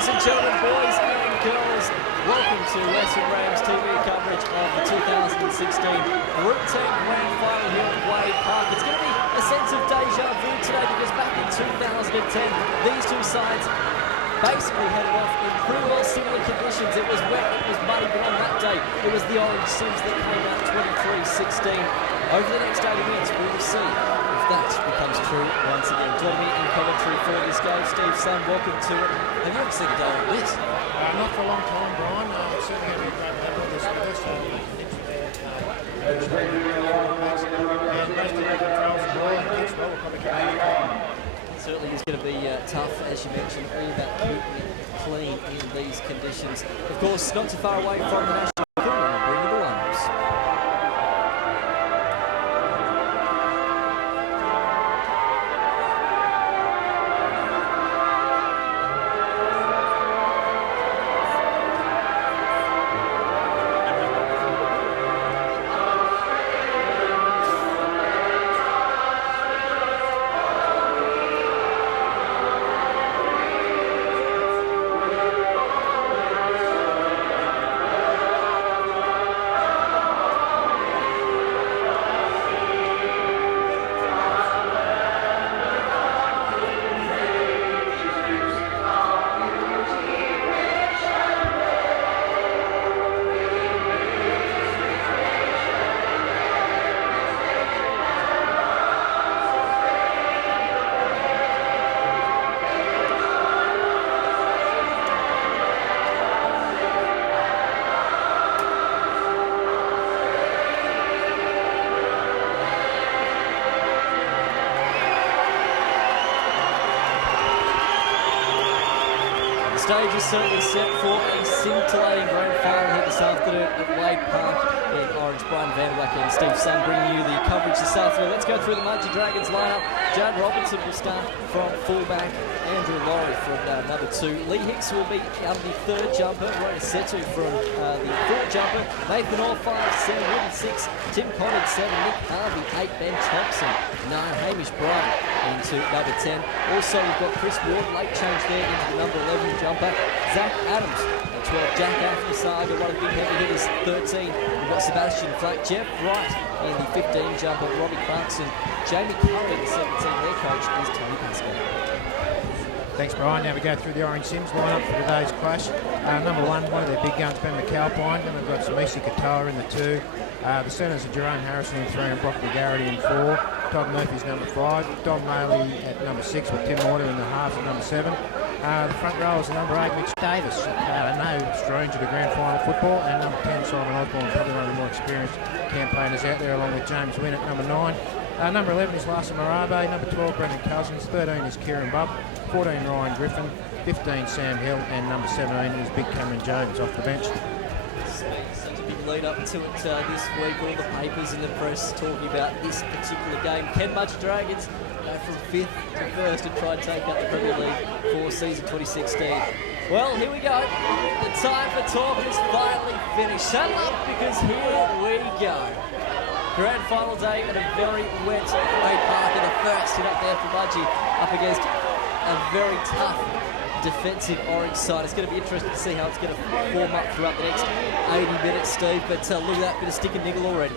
Ladies and gentlemen, boys and girls, welcome to Western Rams TV coverage of the 2016 retake grand final here at Wade Park. It's going to be a sense of deja vu today because back in 2010, these two sides basically headed off in pretty well similar conditions. It was wet, it was muddy, but on that day, it was the Orange CYMS that came out 23-16. Over the next 80 minutes, we will see if that becomes true once again. Join me in commentary for this game, Steve Sun, welcome to it. Have you ever seen a day like this? Not for a long time, Brian. It's certainly going to be great to have all this with us. And most of the controls the ball and kicks well will probably come out. Certainly is going to be tough, as you mentioned, all about keeping it clean in these conditions. Of course, not too far away from the national pool, we'll bring you the lineups. The stage is certainly set for a scintillating grand final here this afternoon at Wade Park in Orange. Brian Vanderwack and Steve Sun bringing you the coverage this afternoon. Let's go through the Mudgee Dragons lineup. Jad Robinson will start from fullback. Andrew Laurie from number 2. Lee Hicks will be out of the 3rd jumper. Rona Setu from the 4th jumper. Nathan Orr 5, Sam Wood 6, Tim Conard 7, Nick Harvey 8, Ben Thompson 9, Hamish Bryant into number 10. Also we've got Chris Ward, late change there into the number 11 jumper. Zach Adams at 12, Jack After-Saga, one of the big heavy hitters, 13. We've got Sebastian Flack, Jeff Wright in the 15 jumper, Robbie Clarkson, Jamie Curry, the 17. Their coach is Tony Pascal. Thanks, Brian. Now we go through the Orange CYMS lineup for today's clash. Number 1 of their big guns, Ben McAlpine. Then we've got Samisi Katoa in the 2. The centres are Jerome Harrison in 3 and Brock McGarity in 4. Todd Murphy's number 5. Dom Maley at number 6 with Tim Morton in the halves at number 7. The front rowers are number 8, Mitch Davis. No stranger to grand final football. And number 10, Simon Osborne, probably one of the more experienced campaigners out there, along with James Wynn at number 9. Number 11 is Larson Marabe, number 12 Brendan Cousins, 13 is Kieran Bubb, 14 Ryan Griffin, 15 Sam Hill, and number 17 is Big Cameron Jones off the bench. Such a big lead up to it this week, all the papers in the press talking about this particular game. Can Mudgee Dragons go from 5th to 1st and try and take out the Premier League for season 2016? Well, here we go. The time for talk is finally finished. Saddle up because here we go. Grand final day at a very wet Wade Park, and the first hit up there for Mudgee up against a very tough defensive Orange side. It's going to be interesting to see how it's going to form up throughout the next 80 minutes, Steve, but look at that bit of stick and niggle already.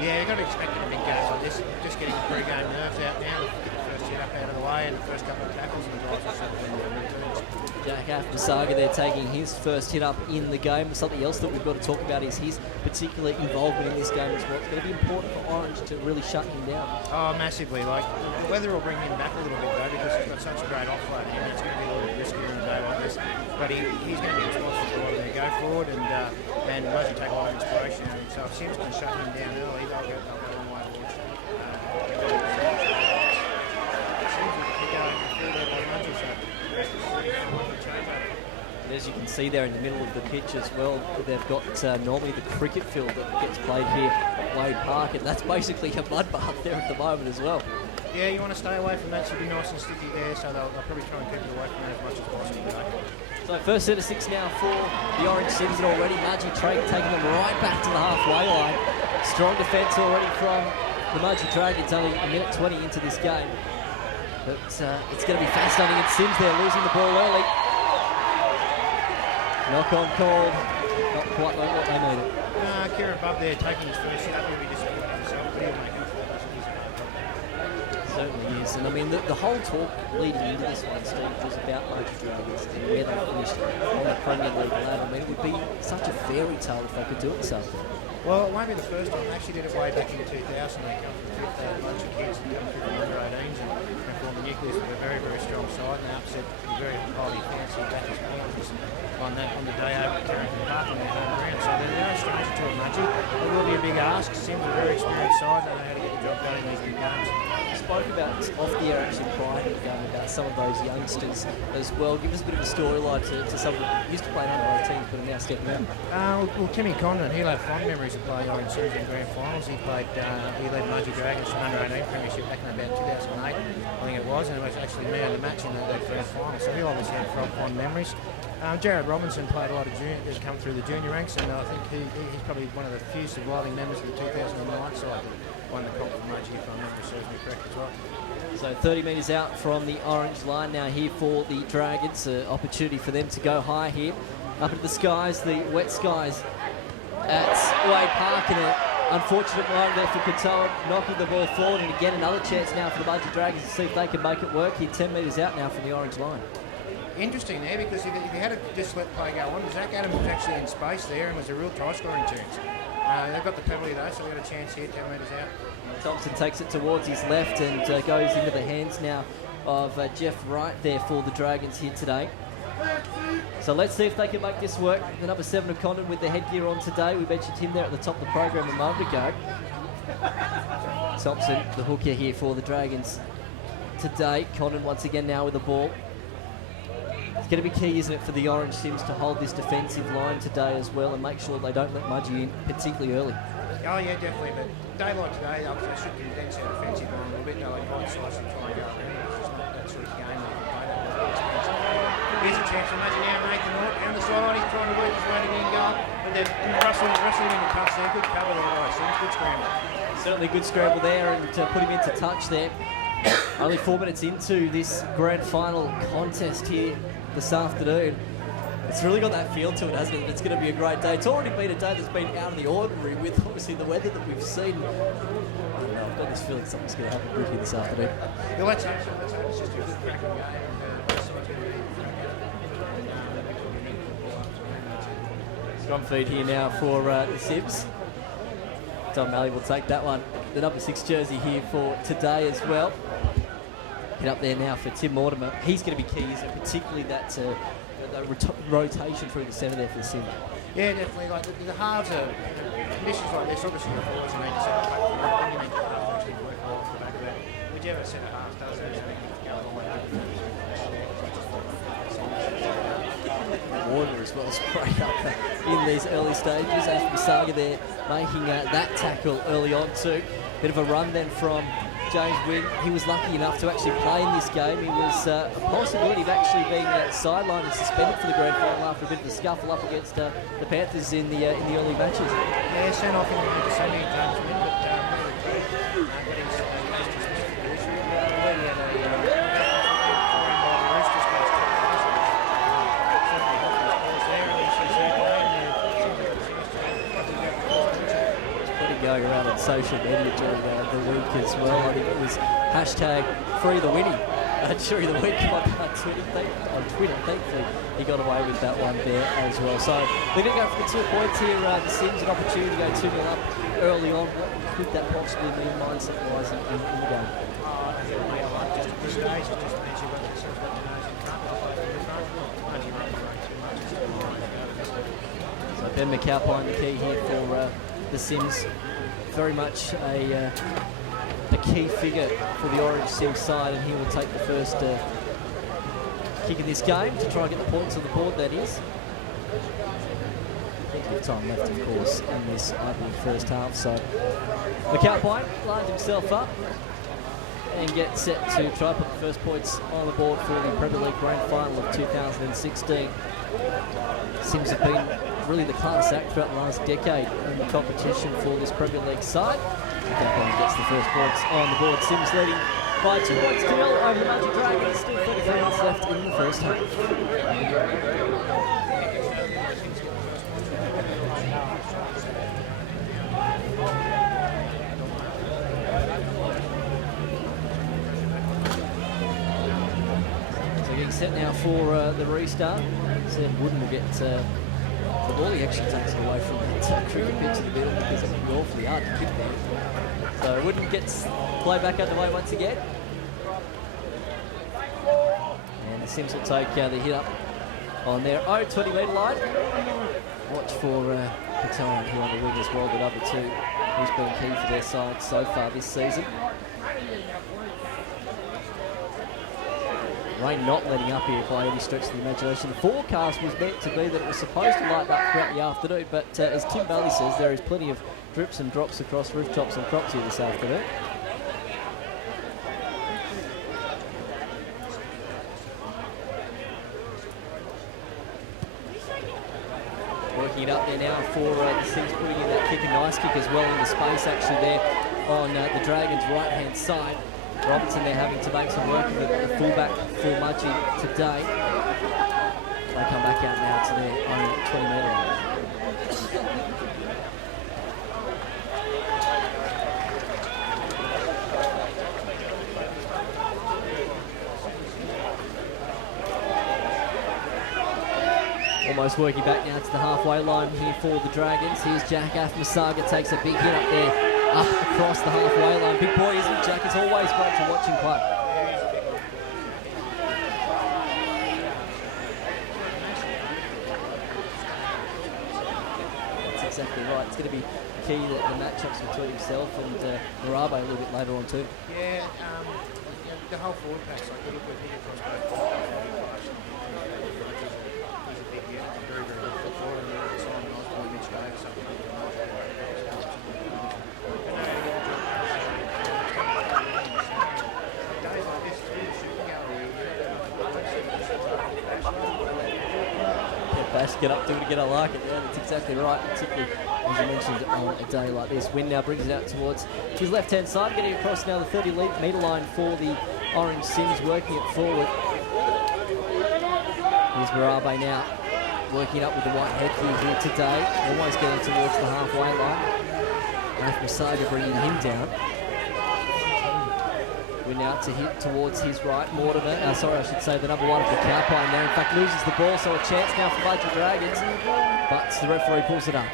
Yeah, you've got to expect it in big games like this. Just getting the pre-game nerves out now. Get the first hit up out of the way and the first couple of tackles, and the guys will settle in the mid-turns. Jack After-Saga there taking his first hit up in the game. Something else that we've got to talk about is his particular involvement in this game as well. It's going to be important for Orange to really shut him down. Oh, massively. Like, the weather will bring him back a little bit though, because he's got such a great offload and it's going to be a little bit riskier in a day like this. But he's going to be responsible for letting it go forward and Mudgee take a lot of inspiration. And so if Sims can shut him down early, they'll go a long way towards And as you can see there in the middle of the pitch as well, they've got normally the cricket field that gets played here at Wade Park, and that's basically a mud bath there at the moment as well. Yeah, you want to stay away from that, should be nice and sticky there, so they'll probably try and keep it away from that as much as possible. So first set of 6 now for the Orange Cities, and already Mudgee taking them right back to the halfway line. Strong defence already from the Mudgee Dragons, only a minute 20 into this game. But it's going to be fascinating, and Sims there losing the ball early. Knock on call. Not quite like what they needed. Kieran Above there taking his first hit. Really disappointed himself, but he'll make up for it. Certainly is. And I mean, the whole talk leading into this one, Steve, was about Mudgee Dragons and where they finished on the Premier League ladder. I mean, it would be such a fairy tale if they could do it this afternoon. Well, it won't be the first time. They actually did it way back in 2000. They come from a bunch of kids and come through the under-18s and form the nucleus with a very, very strong side, and they upset the very highly fancy Bathurst Panthers on the day over at Carrington Park on their home ground. So they're no stranger to it, Mudgee. It will be a big ask. Sims a very experienced side. They know how to get the job done in these big games. Spoke about off the air actually prior to the game about some of those youngsters as well. Give us a bit of a storyline to someone who used to play in under-18s but are now stepping out. Well, Timmy Condon, he'll have fond memories of playing Orange Series in grand finals. He led Mudgee Dragons to an under-18 premiership back in about 2008, I think it was, and it was actually man of the match in that grand final. So he'll obviously have fond memories. Jared Robinson played a lot of junior, come through the junior ranks, and I think he's probably one of the few surviving members of the 2009 side that won the comp for Mudgee, if my memory serves me correct as well. So 30 metres out from the orange line now here for the Dragons. Opportunity for them to go high here. Up into the skies, the wet skies at Wade Park, and an unfortunate moment there for Katoa, knocking the ball forward, and again another chance now for the Mudgee Dragons to see if they can make it work here 10 metres out now from the orange line. Interesting there, because if you had just let play go on, Zach Adams was actually in space there and was a real try scoring chance. They've got the penalty though, so they've got a chance here 10 metres out. Thompson takes it towards his left and goes into the hands now of Jeff Wright there for the Dragons here today. So let's see if they can make this work. The number 7 of Condon with the headgear on today. We mentioned him there at the top of the program a moment ago. Thompson, the hooker here for the Dragons today. Condon once again now with the ball. It's going to be key, isn't it, for the Orange Sims to hold this defensive line today as well and make sure they don't let Mudgee in particularly early. Oh yeah, definitely, but a day like today, they should condense our defensive line a little bit. They'll like right sides and try and go up there. It's just not that sort of game that we play. Here's a chance for Mudgee now, Nathan Hawke down the sideline. He's trying to work his way to the end goal, but they're wrestling into touch there. Good cover there by Sims, good scramble. Certainly good scramble there and put him into touch there. Only 4 minutes into this grand final contest here this afternoon. It's really got that feel to it, hasn't it? It's going to be a great day. It's already been a day that's been out of the ordinary with obviously the weather that we've seen. I don't know, I've got this feeling something's going to happen good here this afternoon. Yeah, let's hope so. Let's hope it's just a good cracking game. Scrum feed here now for the Sims. Tom Malley will take that one. The number 6 jersey here for today as well. Get up there now for Tim Mortimer. He's going to be key, isn't it? Particularly that rotation through the centre there for the Sims. Yeah, definitely. Like the halves are conditions like this. Obviously, you're always need to set up back for it. You need to actually work well off the back of it. Whichever set of halves does it, go all the way Warner as well, straight up in these early stages. Ashby Saga there making that tackle early on too. Bit of a run then from James Wynn. He was lucky enough to actually play in this game. He was a possibility of actually being sidelined and suspended for the grand final after a bit of a scuffle up against the Panthers in the early matches. Yeah, sent off in the Sunday, James Wynn, but going around on social media during the week as well. I think it was hashtag free the Winnie during the week on Twitter. Thankfully, he got away with that one there as well. So they're going to go for the 2 points here. The Sims, an opportunity to go 2-0 up early on. What could that possibly mean mindset-wise in the game? Just at this stage, it just means you've got themselves got to know in front of the So Ben McAlpine, the key here for the Sims. Very much a key figure for the Orange Sims side, and he will take the first kick in this game to try and get the points on the board, that is. Plenty of time left, of course, in this opening first half. So McAlpine lines himself up and gets set to try and put the first points on the board for the Premier League Grand Final of 2016. Sims have been really the class act throughout the last decade in the competition for this Premier League side. McAlpine gets the first points on the board. Sims leading by 2 points to 0 over the Mudgee Dragons. Still 33 minutes left in the first half. Set now for the restart. Sam Wooden will get the ball. He actually takes it away from that cricket pitch in the middle because it would be awfully hard to kick there. So Wooden gets play back underway once again. And the Sims will take the hit up on their own 20 metre line. Watch for Patel here on the wing as well, the number 2, who's been key for their side so far this season. Rain not letting up here by any stretch of the imagination. The forecast was meant to be that it was supposed to lighten up throughout the afternoon, but as Tim Bailey says, there is plenty of drips and drops across rooftops and crops here this afternoon. Working it up there now for the Sims, putting in that kick, a nice kick as well in the space actually there on the Dragons' right-hand side. Robertson there having to make some work of the fullback for Mudgee today. They come back out now to their own 20 metre line. Almost working back now to the halfway line here for the Dragons. Here's Jack Afmasaga, takes a big hit up there. Up across the halfway line. Big boy, isn't Jack? It's always great to watch him play. That's exactly right. It's going to be key that the matchups between himself and Murabe a little bit later on too. Yeah, the whole forward pack's like a little bit hit across both. He's a big, very, very good footballer. And Simon Osborne, Mitch Davis, something like that. Get up, do it again, I like it. Yeah, that's exactly right, particularly as you mentioned on a day like this. Wynn now brings it out towards his left-hand side, getting across now the 30-metre line for the Orange Sims, working it forward. Here's Murabe now, working up with the white headgear here today, almost getting towards the halfway line. Afmasaga bringing him down. We're now to hit towards his right. Mortimer, I should say the number 1 of the Cowpine there. In fact, loses the ball, so a chance now for Mudgee Dragons. But the referee pulls it up.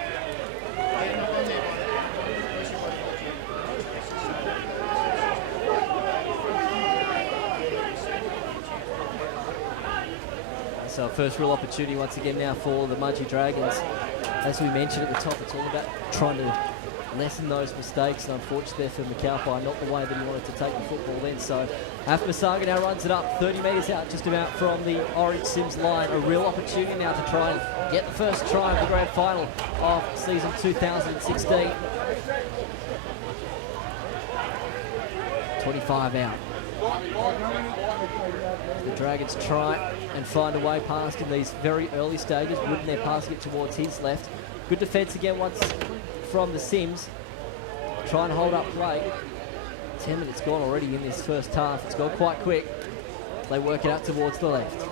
So first real opportunity once again now for the Mudgee Dragons. As we mentioned at the top, it's all about trying to lessen those mistakes, and unfortunately for Macalpine, not the way that he wanted to take the football then. So Afmasaga now runs it up 30 metres out just about from the Orange Sims line. A real opportunity now to try and get the first try of the grand final of season 2016. 25 out. The Dragons try and find a way past in these very early stages. Wooden there passing it towards his left. Good defence again once from the Sims. Try and hold up play. 10 minutes gone already in this first half. It's gone quite quick. They work it out towards the left.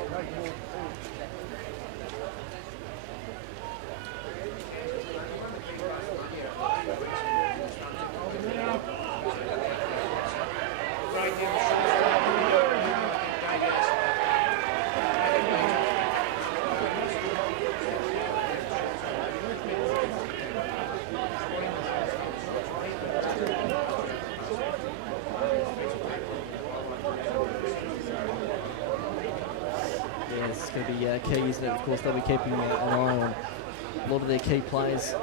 Key, isn't it? Of course, they'll be keeping an eye on a lot of their key players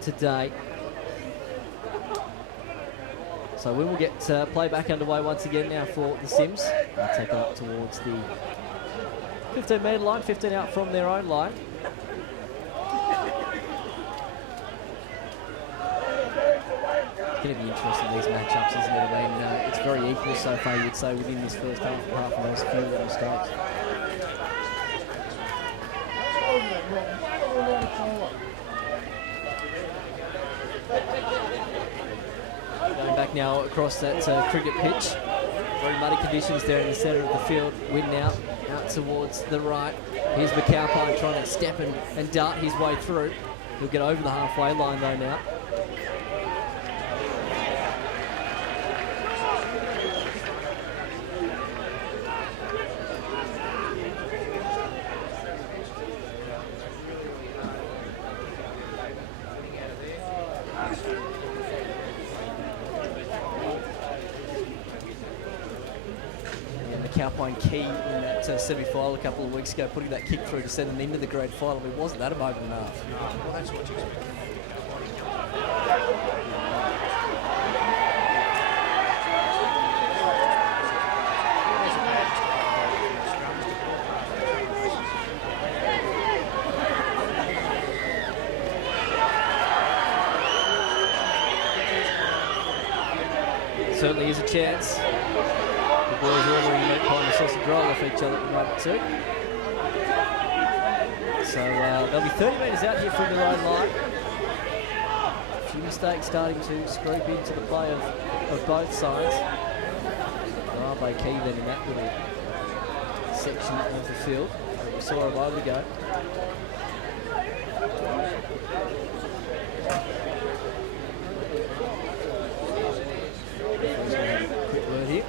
today. So we will get play back underway once again now for the Sims. They'll take it up towards the 15-metre line, 15 out from their own line. It's going to be interesting, these matchups, isn't it? I mean, it's very equal so far, you'd say, within this first half, apart from those few little mistakes. Going back now across that cricket pitch. Very muddy conditions there in the centre of the field. Wind now out towards the right. Here's McAlpine trying to step and dart his way through. He'll get over the halfway line though now. McAlpine key in that semi-final a couple of weeks ago, putting that kick through to send them into the grand final. It wasn't that a moment and a half. Well, that's what you expect. Certainly is a chance. The boys are ordering meat pie and a sausage roll off each other at the moment too. So they'll be 30 metres out here from their own line. A few mistakes starting to scrape into the play of both sides. Are they key then in that little section of the field? We saw a while ago. Quick word here.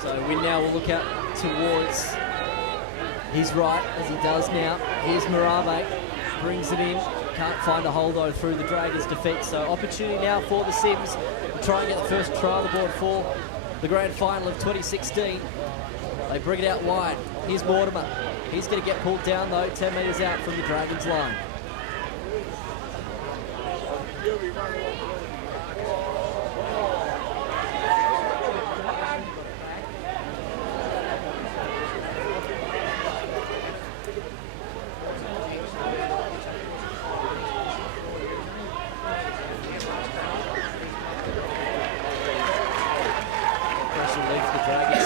So Wynn now will look out towards his right as he does now. Here's Marabe, brings it in. Can't find a hold though through the Dragons' defence. So opportunity now for the Sims to try and get the first try on the board for the grand final of 2016. They bring it out wide. Here's Mortimer. He's going to get pulled down though, 10 metres out from the Dragons' line.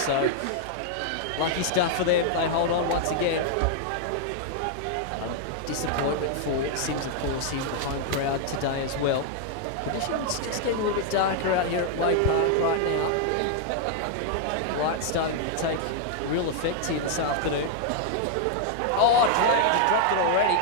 So lucky stuff for them. They hold on once again. Disappointment for Sims, of course, here, the home crowd today as well. Conditions just getting a little bit darker out here at Wade Park right now. Light starting to take real effect here this afternoon. Oh, Dragons have dropped it already.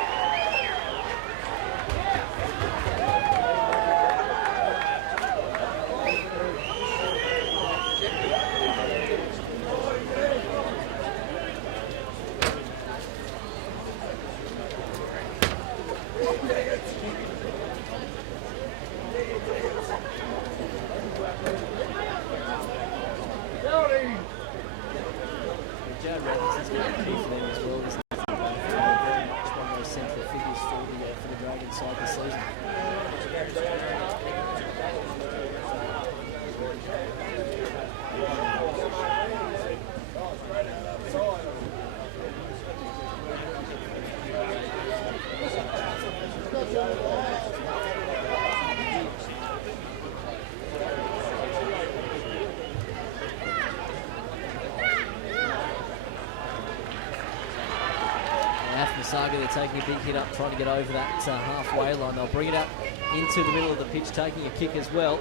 They're taking a big hit up, trying to get over that halfway line. They'll bring it up into the middle of the pitch, taking a kick as well.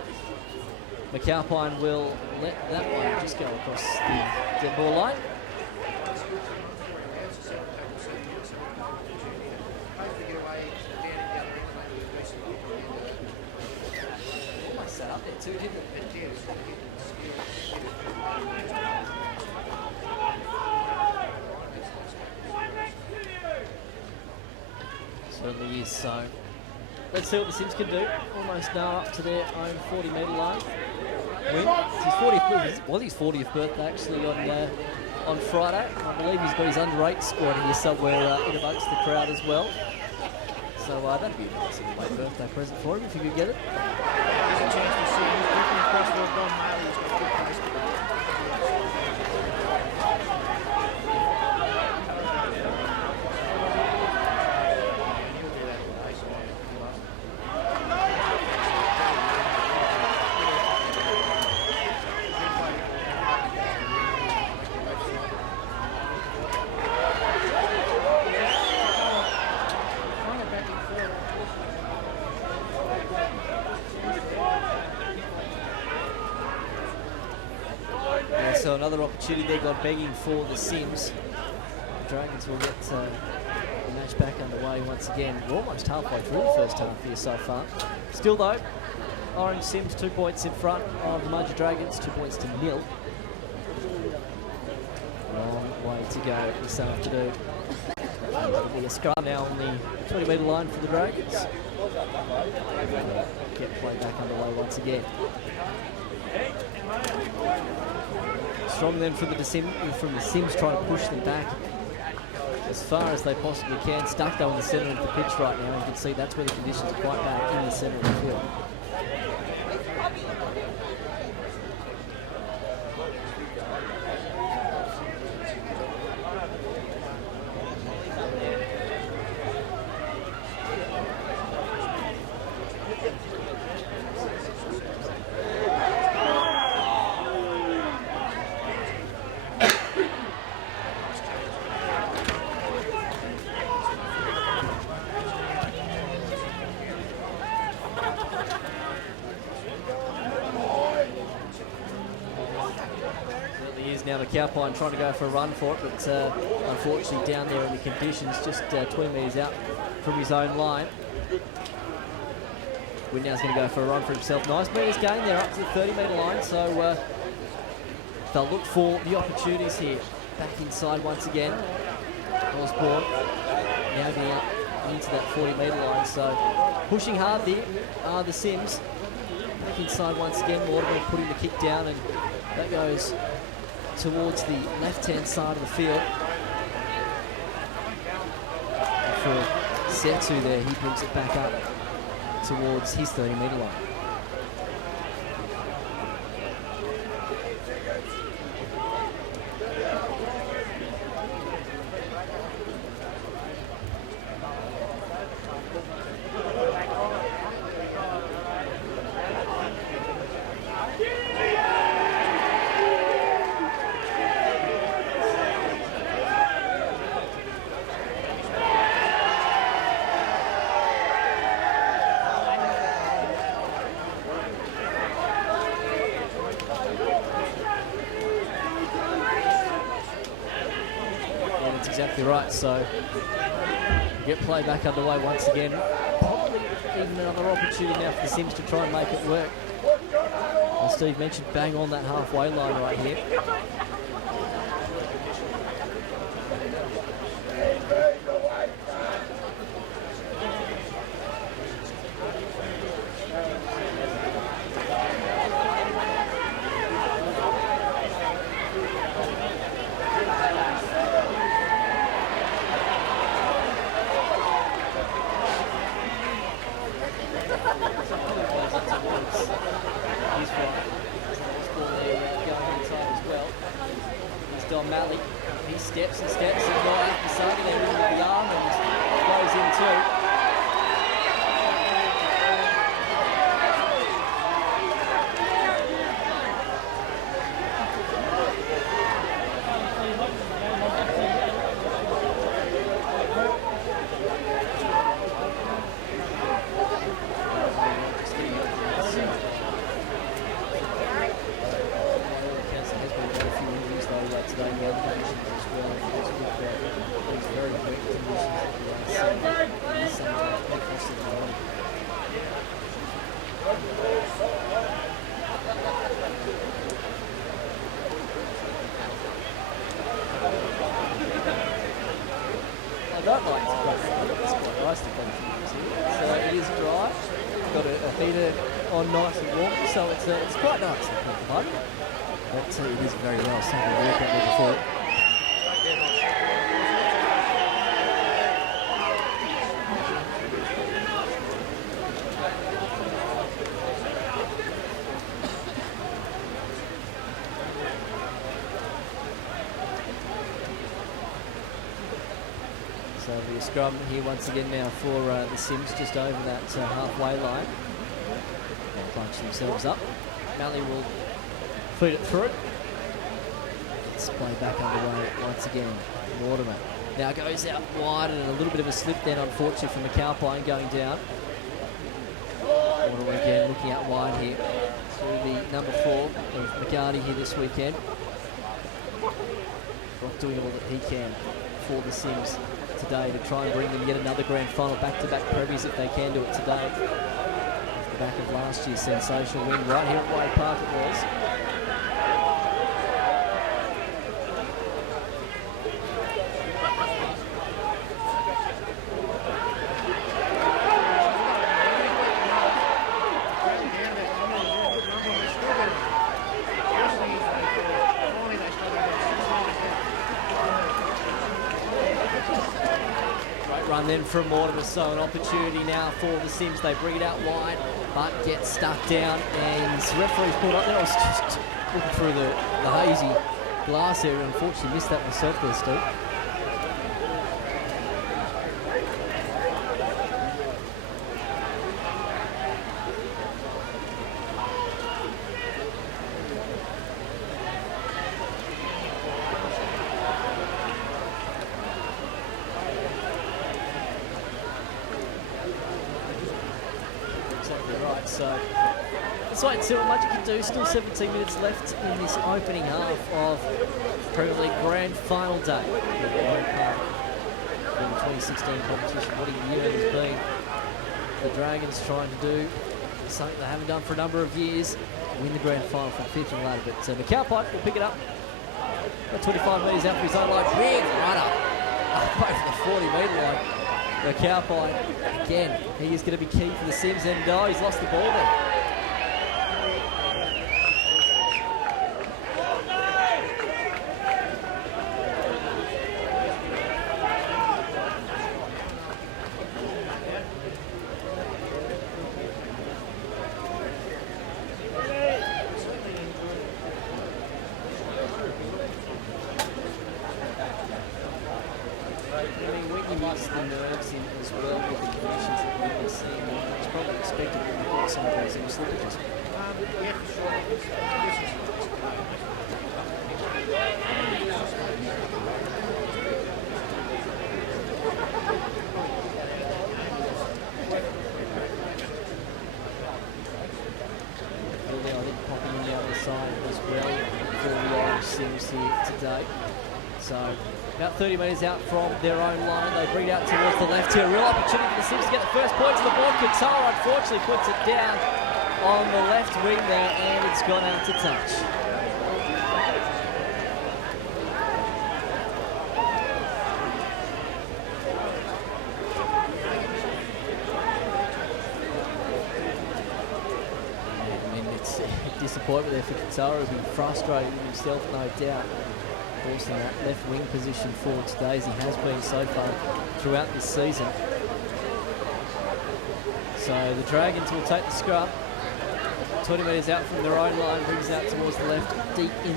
McAlpine will let that one just go across the dead ball line. Almost sat up there too, didn't it? Certainly is. So let's see what the Sims can do. Almost now up to their own 40-metre line. Win. It's his 40th birthday actually on Friday. I believe he's got his under-8 squad here somewhere in amongst the crowd as well. So that'd be a nice late birthday present for him if you could get it. There's a chance to see him looking across for Don Maley. He's got a good place to go. So another opportunity there gone begging for the Sims. The Dragons will get the match back underway once again. We're almost halfway through the first half here so far. Still though, Orange Sims 2 points in front of the Mudgee Dragons, 2 points to 0. Long way to go this afternoon. It'll be a scrum now on the 20-metre line for the Dragons. Get play back underway once again. Strong then from the Sims trying to push them back as far as they possibly can. Stuck though in the centre of the pitch right now. You can see that's where the conditions are quite bad, in the centre of the field. Now the Cowpine trying to go for a run for it, but unfortunately down there in the conditions, just 20 metres out from his own line. Widnow's going to go for a run for himself. Nice metres gain there up to the 30-metre line, so they'll look for the opportunities here. Back inside once again. Osborne now getting up into that 40-metre line, so pushing hard there are the Sims. Back inside once again, Waterman putting the kick down, and that goes towards the left-hand side of the field. For Setu there, he brings it back up towards his 30-metre line. Exactly right, so get play back underway once again. Probably even another opportunity now for the Sims to try and make it work. As Steve mentioned, bang on that halfway line right here. He steps and steps and right after Saga there with the arm and goes in too. I don't like to play it. It's quite nice to play it. So it is dry. Got a heater on nice and warm, so it's quite nice to play the mud. But it is very well. Something to look at before. So it'll be a scrum here once again now for the Sims, just over that halfway line. They'll bunch themselves up. Malley will feed it through. Let's play back underway once again. Waterman now goes out wide, and a little bit of a slip then, unfortunately, from the Cowpine going down. Waterman again looking out wide here through the number 4 of McGarty here this weekend. Brock doing all that he can for the Sims today to try and bring them yet another grand final, back-to-back premies if they can do it today. Off the back of last year's sensational win right here at Wade Park it was. Run then from Mortimer, so an opportunity now for the Sims. They bring it out wide, but get stuck down, and the referee's pulled up there. I was just looking through the hazy glass area, unfortunately missed that myself there, Steve. Right, so let's wait and see what Mudgee can do. Still 17 minutes left in this opening half of Premier League Grand Final Day. In the 2016 competition, what a year it has been. The Dragons trying to do something they haven't done for a number of years, win the Grand Final from 5th and later. But McAlpine will pick it up. About 25 metres out for his own line. Big runner away from the 40-metre line. The Cowpie, again, he is going to be key for the Sims, and he's lost the ball there. He lost the nerves in as well with the conditions that we've been seeing. It's probably expected to be some of those slippages. I think popping in the other side as well for the Irish Sims here today. So about 30 metres out from their own line. They bring it out towards the left here. Real opportunity for the Sims to get the first points on the board. Qatar unfortunately puts it down on the left wing there, and it's gone out to touch. Disappointment there for Qatar. He'll be frustrated with himself, no doubt. Forcing that left wing position forward today, as he has been so far throughout this season. So the Dragons will take the scrum. 20 metres out from their own line, brings it out towards the left, deep in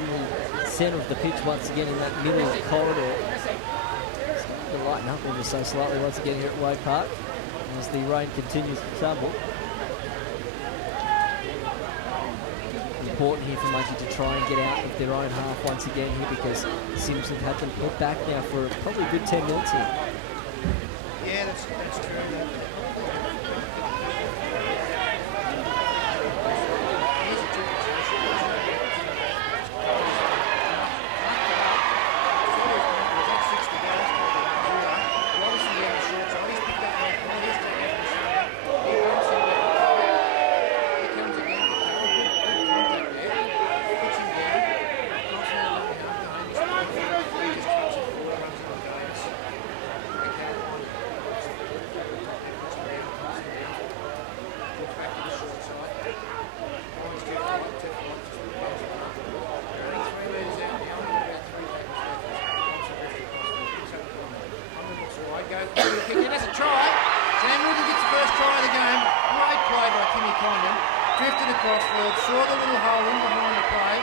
the centre of the pitch once again in that middle corridor. They'll lighten up ever so slightly once again here at Wade Park as the rain continues to tumble. Important here for Mudgee to try and get out of their own half once again here, because Sims have had them put back now for probably a good 10 minutes here. Yeah, that's true. That's a try. Sam Ruben gets the first try of the game. Great play by Timmy Condon. Drifted across field, saw the little hole in behind the play,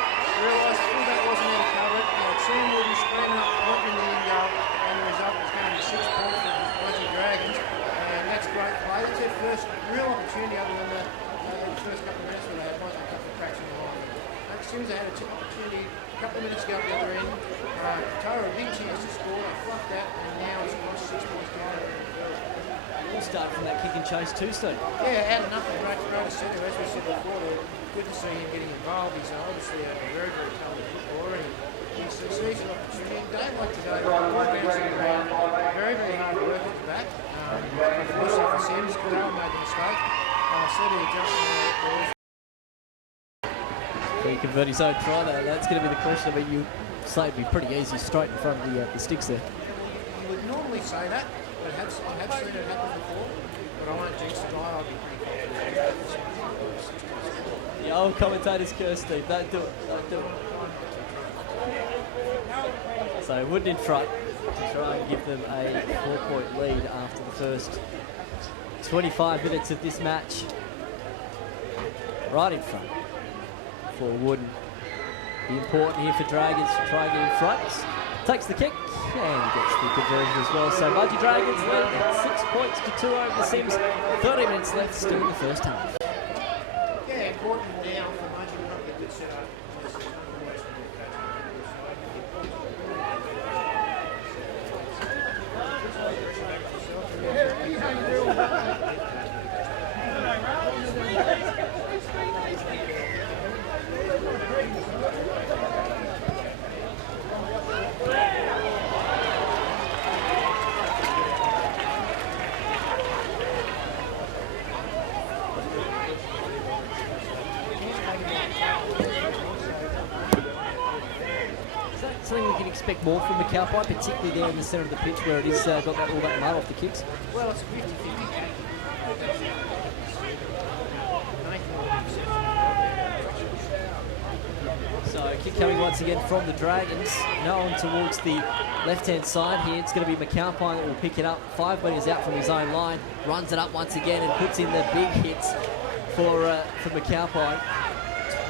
realised fullback wasn't there to cover it. Sam Ruben screaming up point in the end goal, and the result was going to be 6 points for the Mudgee Dragons. And that's great play. That's their first real opportunity, other than the first couple of minutes where they had a couple of cracks in the line. As soon as they had an opportunity, a couple of minutes ago at the other end, Tara a big chance to score. They fluffed that, and now it's lost 6 points behind. We'll start from that kick and chase too, Steve. Yeah, out of nothing, great to see him. As we said before, good to see him getting involved. He's obviously a very, very talented footballer, and he It's easy. You don't like to go bouncing around. Very, very hard to work at the back. Unfortunately for Sims, Carl made a mistake. Said he adjusted Can he convert his own try there? That's going to be the question. I mean, you say it'd be pretty easy straight in front of the sticks there. You would normally say that, but I have seen it happen before. But I won't jinx the guy. I'll be pretty confident. The old commentator's curse, Steve. Don't do it. Don't do it. So Wooden in front to try and give them a 4-point lead after the first 25 minutes of this match. Right in front for Wooden. Be important here for Dragons to try and get in front. Takes the kick and gets the conversion as well. So Mudgee Dragons lead at 6 points to 2 over the Sims. 30 minutes left still in the first half. Yeah, important now for Mudgee not get this set up. Something we can expect more from the Cowboy, particularly there in the centre of the pitch where it is got all that mud off the kicks. Well, it's 50-50. So kick coming once again from the Dragons. No one towards the left-hand side here. It's going to be McAlpine that will pick it up. 5 metres out from his own line. Runs it up once again and puts in the big hits for McAlpine.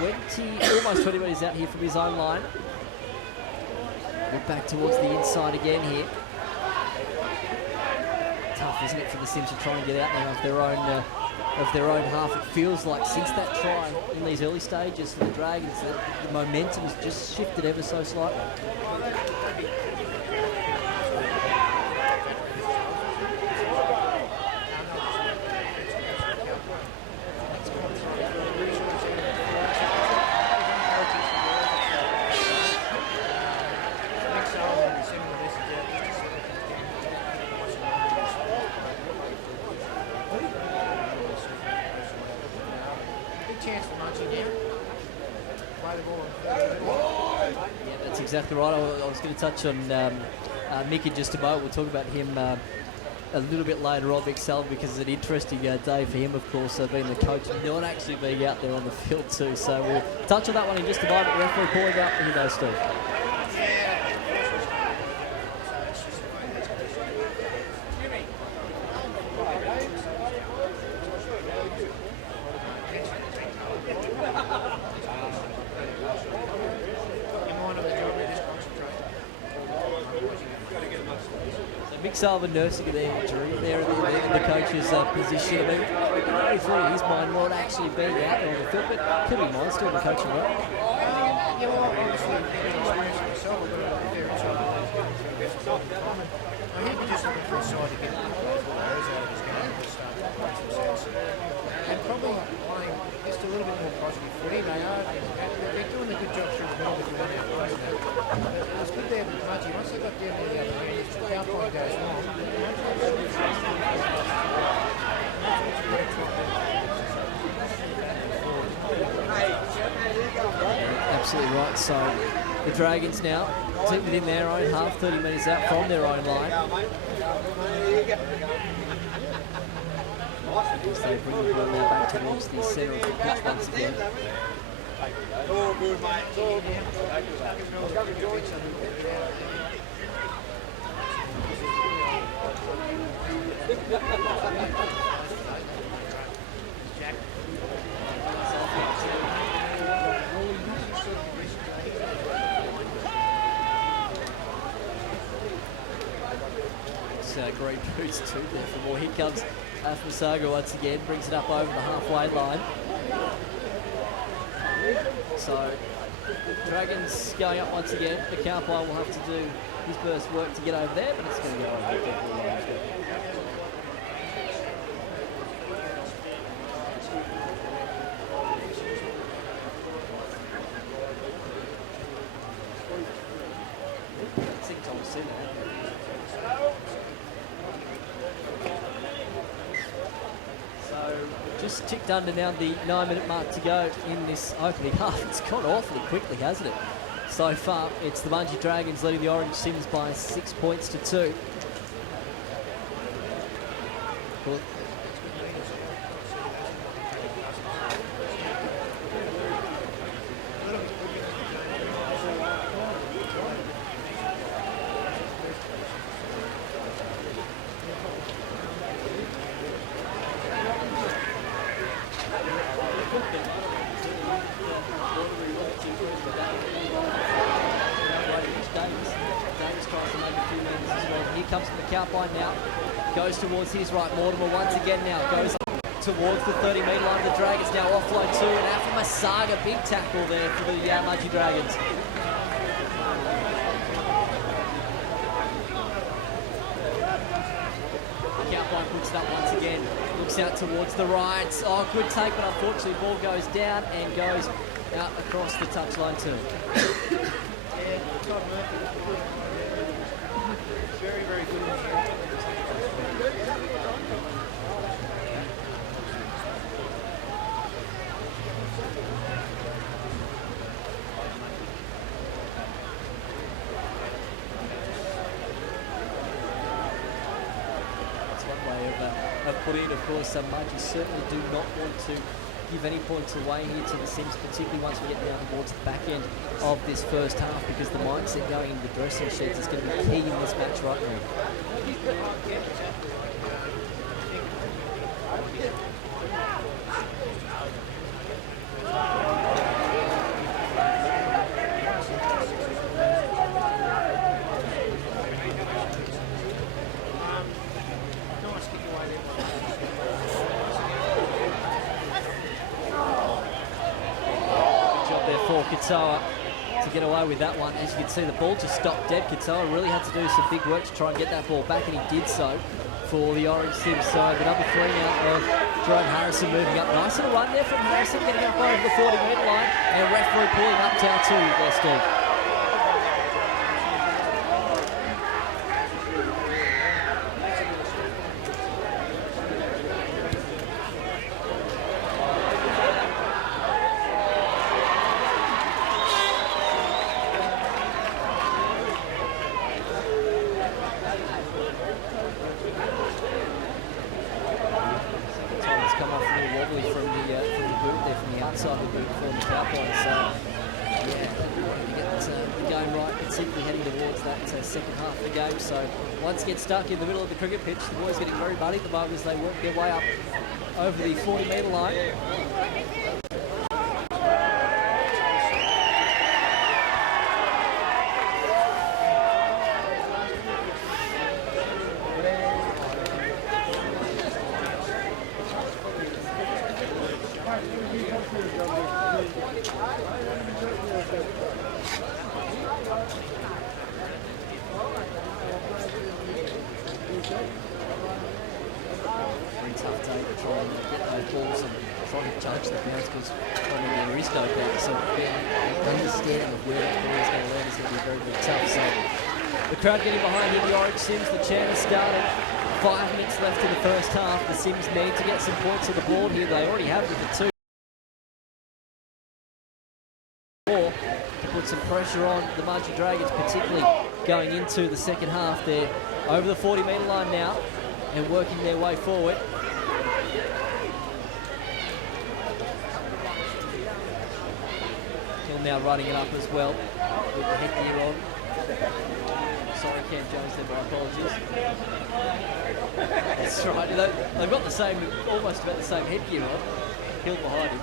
Almost 20 metres out here from his own line. Look back towards the inside again here. Tough, isn't it, for the Sims to try and get out now of their own half. It feels like since that try in these early stages for the Dragons, the momentum has just shifted ever so slightly. Exactly right. I was going to touch on Mick in just a moment. We'll talk about him a little bit later on, Mick Sullivan, because it's an interesting day for him, of course, being the coach, not actually being out there on the field too. So we'll touch on that one in just a moment. Referee calling out. Here goes Steve. Sullivan nursing an injury there in the coach's position. I mean, through his mind not actually being out there on the field, but could be mine still in the coaching role. Yeah, well, obviously, myself, I think we're just looking for a side to get players out of this game to start to play some sense. And probably playing just a little bit more positive footy. They're doing a good job through the middle with the one out play. It was good there with Mudgee. Once they got down to the other end, the outline goes wrong. Absolutely right. So the Dragons now sit within their own half, 30 metres out from their own line. So they bring the ball now back towards the centre of the pitch once again. All good, mate. It's all good. Green boots too there for more. Here comes Afmasaga once again, brings it up over the halfway line. So Dragons going up once again. The Cowboy will have to do his best work to get over there, but it's going to get over. see that. So just ticked under now the 9-minute mark to go in this opening half. It's gone awfully quickly, hasn't it? So far, it's the Mudgee Dragons leading the Orange Sims by 6 points to 2. Cool. Now goes towards his right. Mortimer once again now goes towards the 30-metre line. The Dragons now offload two, and out from Masaga, big tackle there for the Mudgee Dragons. Cowboy puts it up once again, looks out towards the right. Oh, good take, but unfortunately ball goes down and goes out across the touchline too. Very, very good. That's one way of putting it. Of course, Mudgee certainly do not want to give any points away here to the Sims, particularly once we get down towards the back end of this first half, because the mindset going into the dressing sheds is going to be key in this match right now. Katoa to get away with that one. As you can see, the ball just stopped dead. Katoa really had to do some big work to try and get that ball back, and he did so for the Orange Sims side. The number 3 now of Jerome Harrison moving up. Nice little run there from Harrison, getting up over the 40-metre line, and referee pulling up down to there, Steve. Get stuck in the middle of the cricket pitch. The boys getting very muddy at the moment as they work their way up over the 40-metre line. Tough day to try and get those balls and try to judge the bounce, because there is no bounce, so understanding of where that ball is going to land is going to be very, very tough. So the crowd getting behind here, the Orange Sims, the chant has started. 5 minutes left in the first half. The Sims need to get some points on the board here. They already have with the 2. To put some pressure on the Mudgee Dragons, particularly going into the second half. They're over the 40-metre line now and working their way forward. Hill now running it up as well with the headgear on. Sorry, Cam Jones there, my apologies. That's right, they've got the same, almost about the same headgear on. Hill behind him.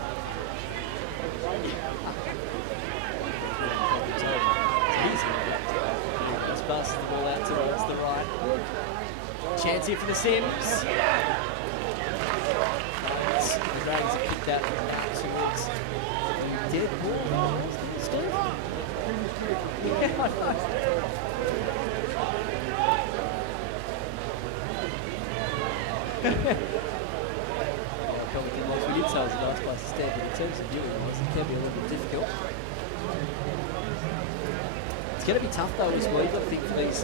He's busting the ball out towards the right. Chance here for the Sims. The Dragons have kicked that towards the dead ball. Steve? Yeah, I know. Probably did most. We did say it was a nice place to stand, but in terms of viewing, it can be a little bit difficult. going to be tough though as well. You've got to think for these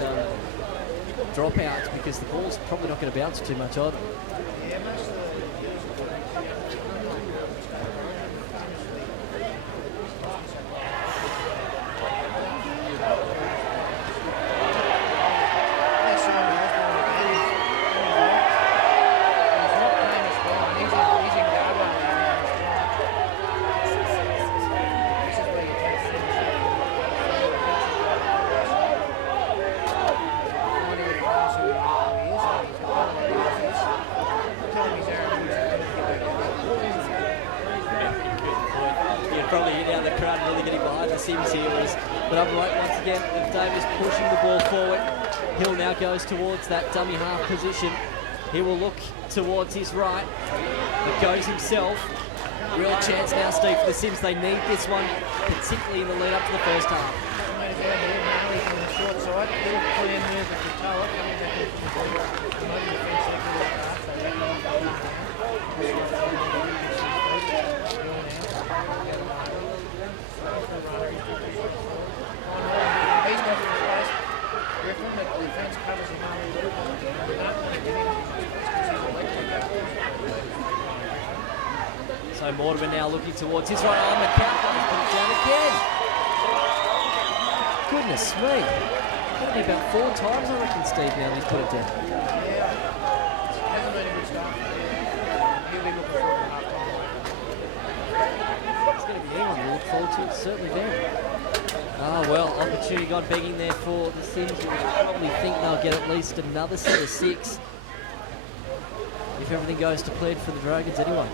dropouts because the ball's probably not going to bounce too much either. CYMS here is the number 8 once again. And Davis pushing the ball forward. Hill now goes towards that dummy half position. He will look towards his right. He goes himself. Real chance now, Steve, for the CYMS. They need this one, particularly in the lead up to the first half. So Mortimer now looking towards his right arm. McCaffrey put it down again. Goodness me. It'll be about 4 times, I reckon, Steve, now he's put it down. It's going to be anyone to look forward to. It's certainly there. Oh, well, opportunity gone begging there for the CYMS. You would probably think they'll get at least another set of 6 if everything goes to plan for the Dragons anyway.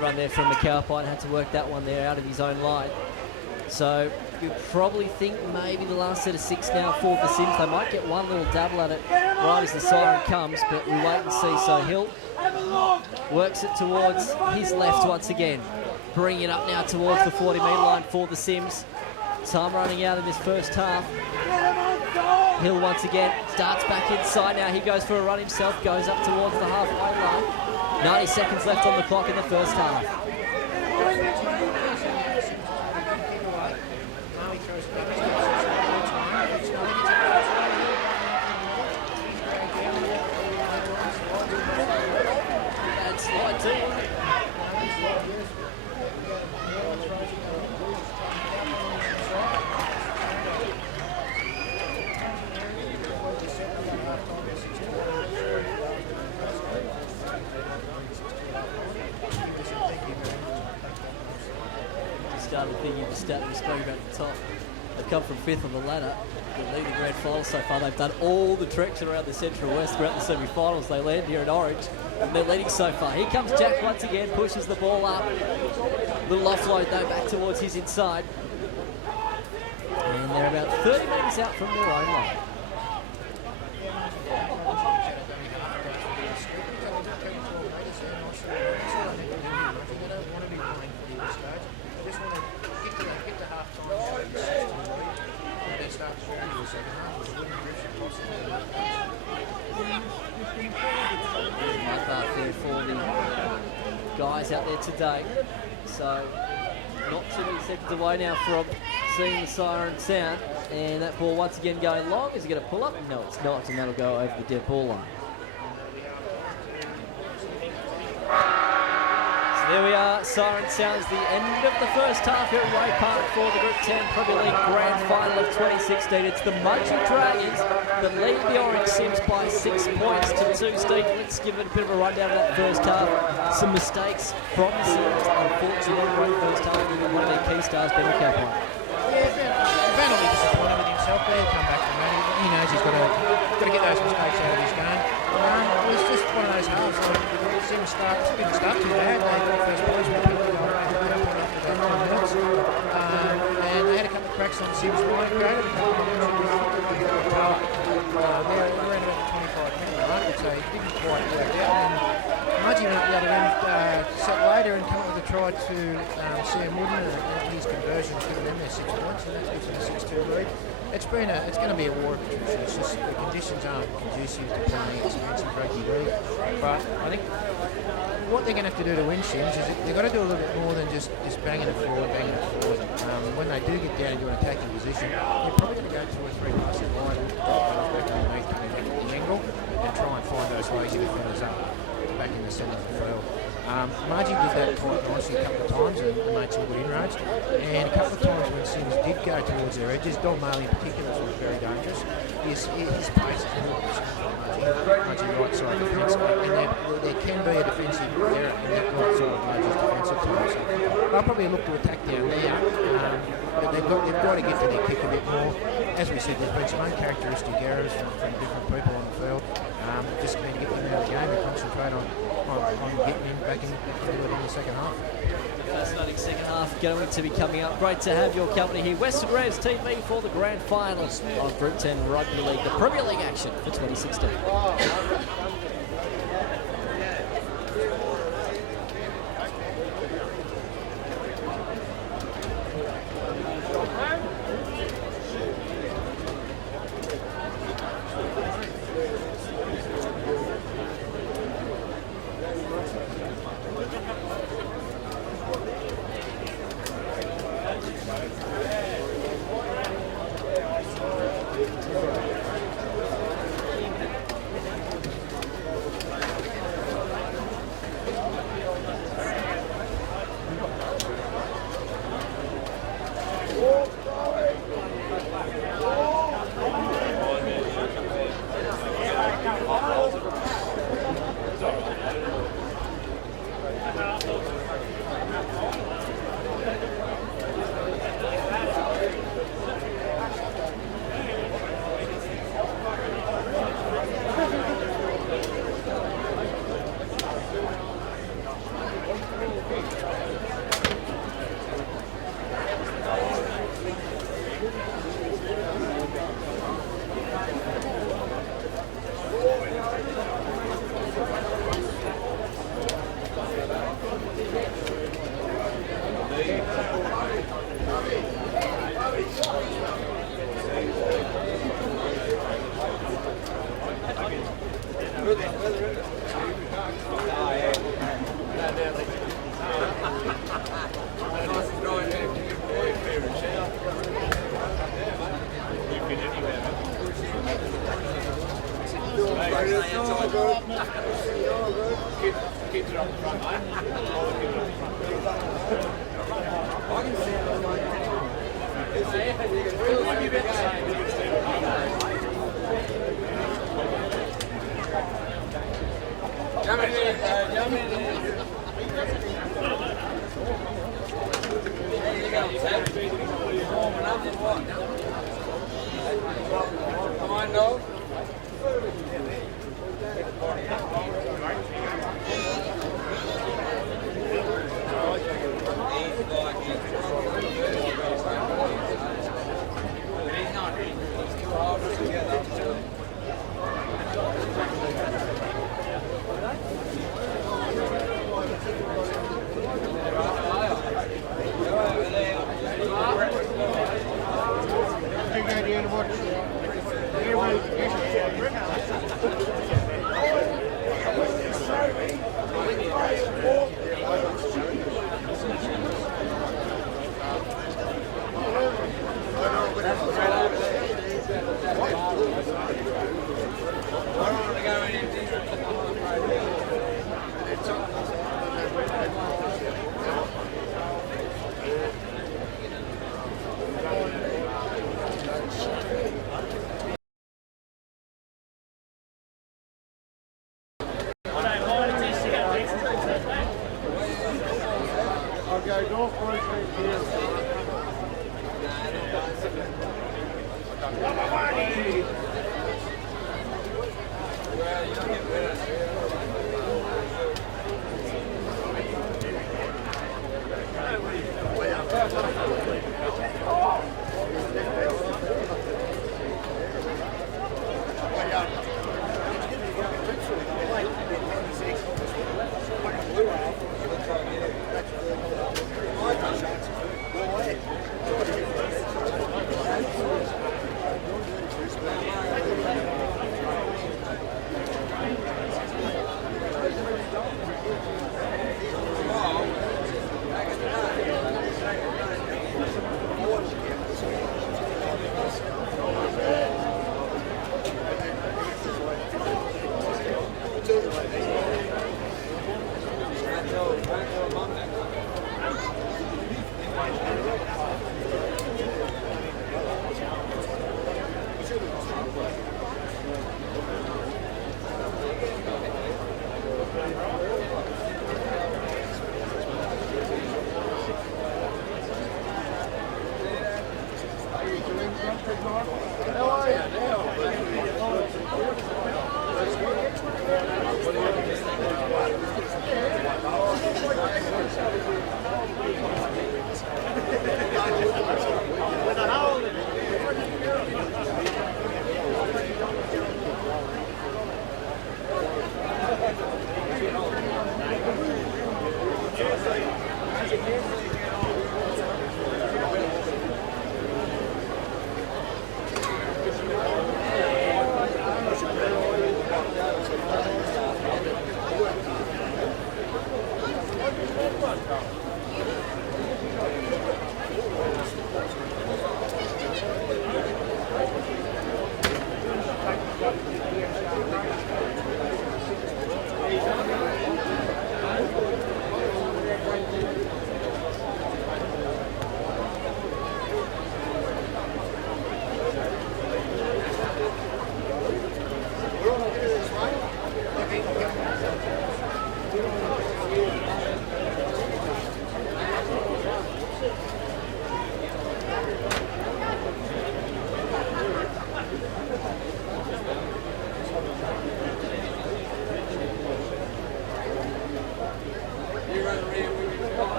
Run there from McAlpine, had to work that one there out of his own line. So you probably think maybe the last set of 6 now for the CYMS. They might get one little dabble at it right as the siren comes, but we wait and see. So Hill works it towards his left once again. Bringing it up now towards the 40-metre line for the CYMS. Time running out in this first half. Hill once again starts back inside now. He goes for a run himself, goes up towards the halfway line. 90 seconds left on the clock in the first half. Bad slide too. Started thinking of the stat we spoke about at the top. They've come from 5th on the ladder. They lead the grand final so far. They've done all the treks around the Central West throughout the semi-finals. They land here in Orange, and they're leading so far. Here comes Jack once again, pushes the ball up. Little offload though, back towards his inside. And they're about 30 metres out from their own line. There for the guys out there today. So not too many seconds away now from seeing the siren sound. And that ball once again going long. Is he going to pull up? No, it's not, and that'll go over the dead ball line. There we are, siren sounds the end of the first half here at Way Park for the Group 10 Premier League Grand Final of 2016. It's the Mudgee Dragons that lead the Orange CYMS by 6 points to 2. Steve, let's give it a bit of a rundown of that first half. Some mistakes from the CYMS, unfortunately, in the first half, with one of their key stars being McAlpine. Yeah, Ben will be disappointed with himself, but he'll come back from that. He knows he's got to get those mistakes out of his game. It was just one of those halves. CYMS didn't start too bad. They got first points with Sims might go to the tower. They're around about the 25-minute mark, so he didn't quite work out. And Mudgee went the other end, set later and come up with a try to Sam Wooden, and his conversion has given them their 6 points, and that gives them a 6-2 lead. It's going to be a war of attrition. It's just the conditions aren't conducive to playing expensive rugby league. But I think what they're going to have to do to win Sims is they've got to do a little bit more than just banging it forward. When they do get down into an attacking position, they're probably going to go 2 or 3 passes wide back underneath the angle and try and find those lazy defenders up back in the centre of the field. Mudgee did that quite nicely a couple of times and made some good inroads. And a couple of times when Sims did go towards their edges, Don Maley in particular was very dangerous. His pace is Mudgee right side defence, and there can be a defensive error in that right side of Mudgee's defensive time. So they'll probably look to attack down there, but they've got to get to their kick a bit more. As we said, there's been some uncharacteristic errors from different people on the field. Just need to get them out of the game and concentrate on getting him back in the second half. Fascinating second half going to be coming up. Great to have your company here. Western Revs TV for the grand final of Group 10 Rugby League, the Premier League action for 2016.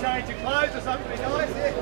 Change your clothes or something be nice, yeah?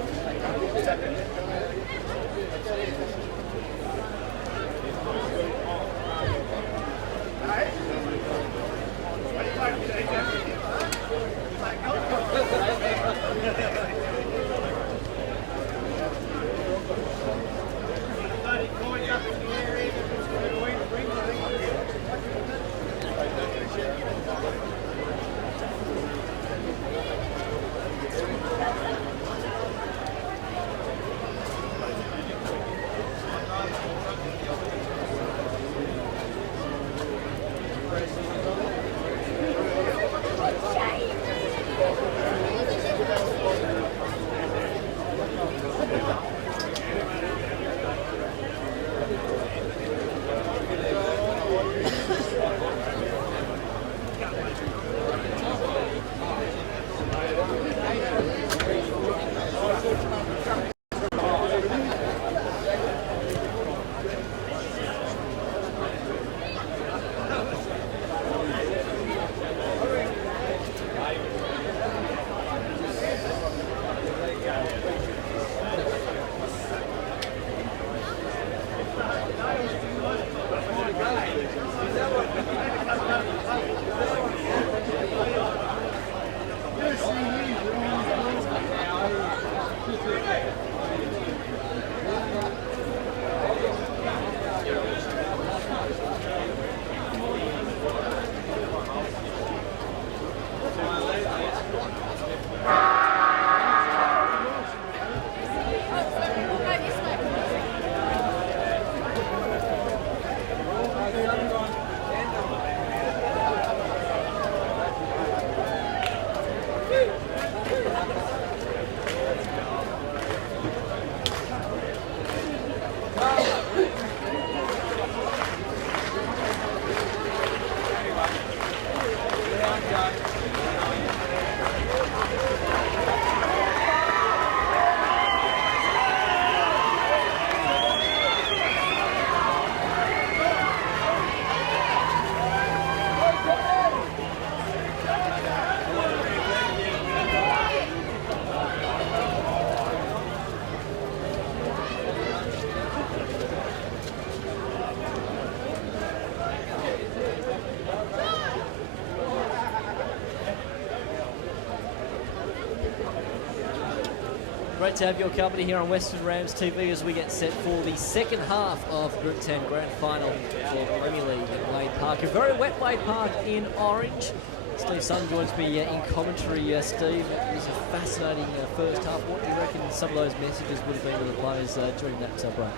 Great to have your company here on Western Rams TV as we get set for the second half of Group 10 Grand Final for Premier League at Wade Park. A very wet Wade Park in Orange. Steve Sun joins me in commentary. Steve, it was a fascinating first half. What do you reckon some of those messages would have been to the players during that break?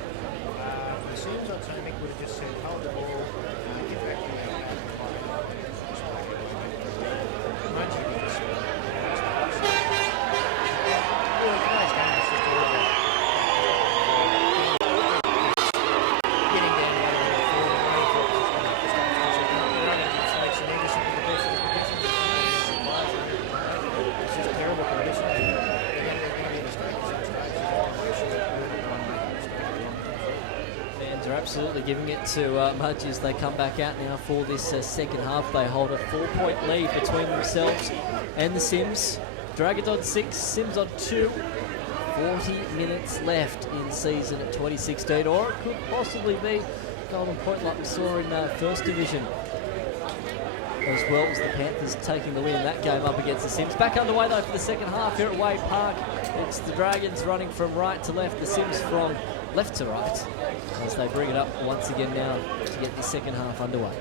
As soon as I'd say Mick would have just said, hold the ball, get back to the Mudgee did just Dragons are absolutely giving it to Mudgee as they come back out now for this second half. They hold a 4-point lead between themselves and the CYMS. Dragons on 6, CYMS on 2. 40 minutes left in season 2016, or it could possibly be Golden Point like we saw in First Division. As well as the Panthers taking the win in that game up against the CYMS. Back underway though for the second half here at Wade Park. It's the Dragons running from right to left, the CYMS from left to right, as they bring it up once again now to get the second half underway.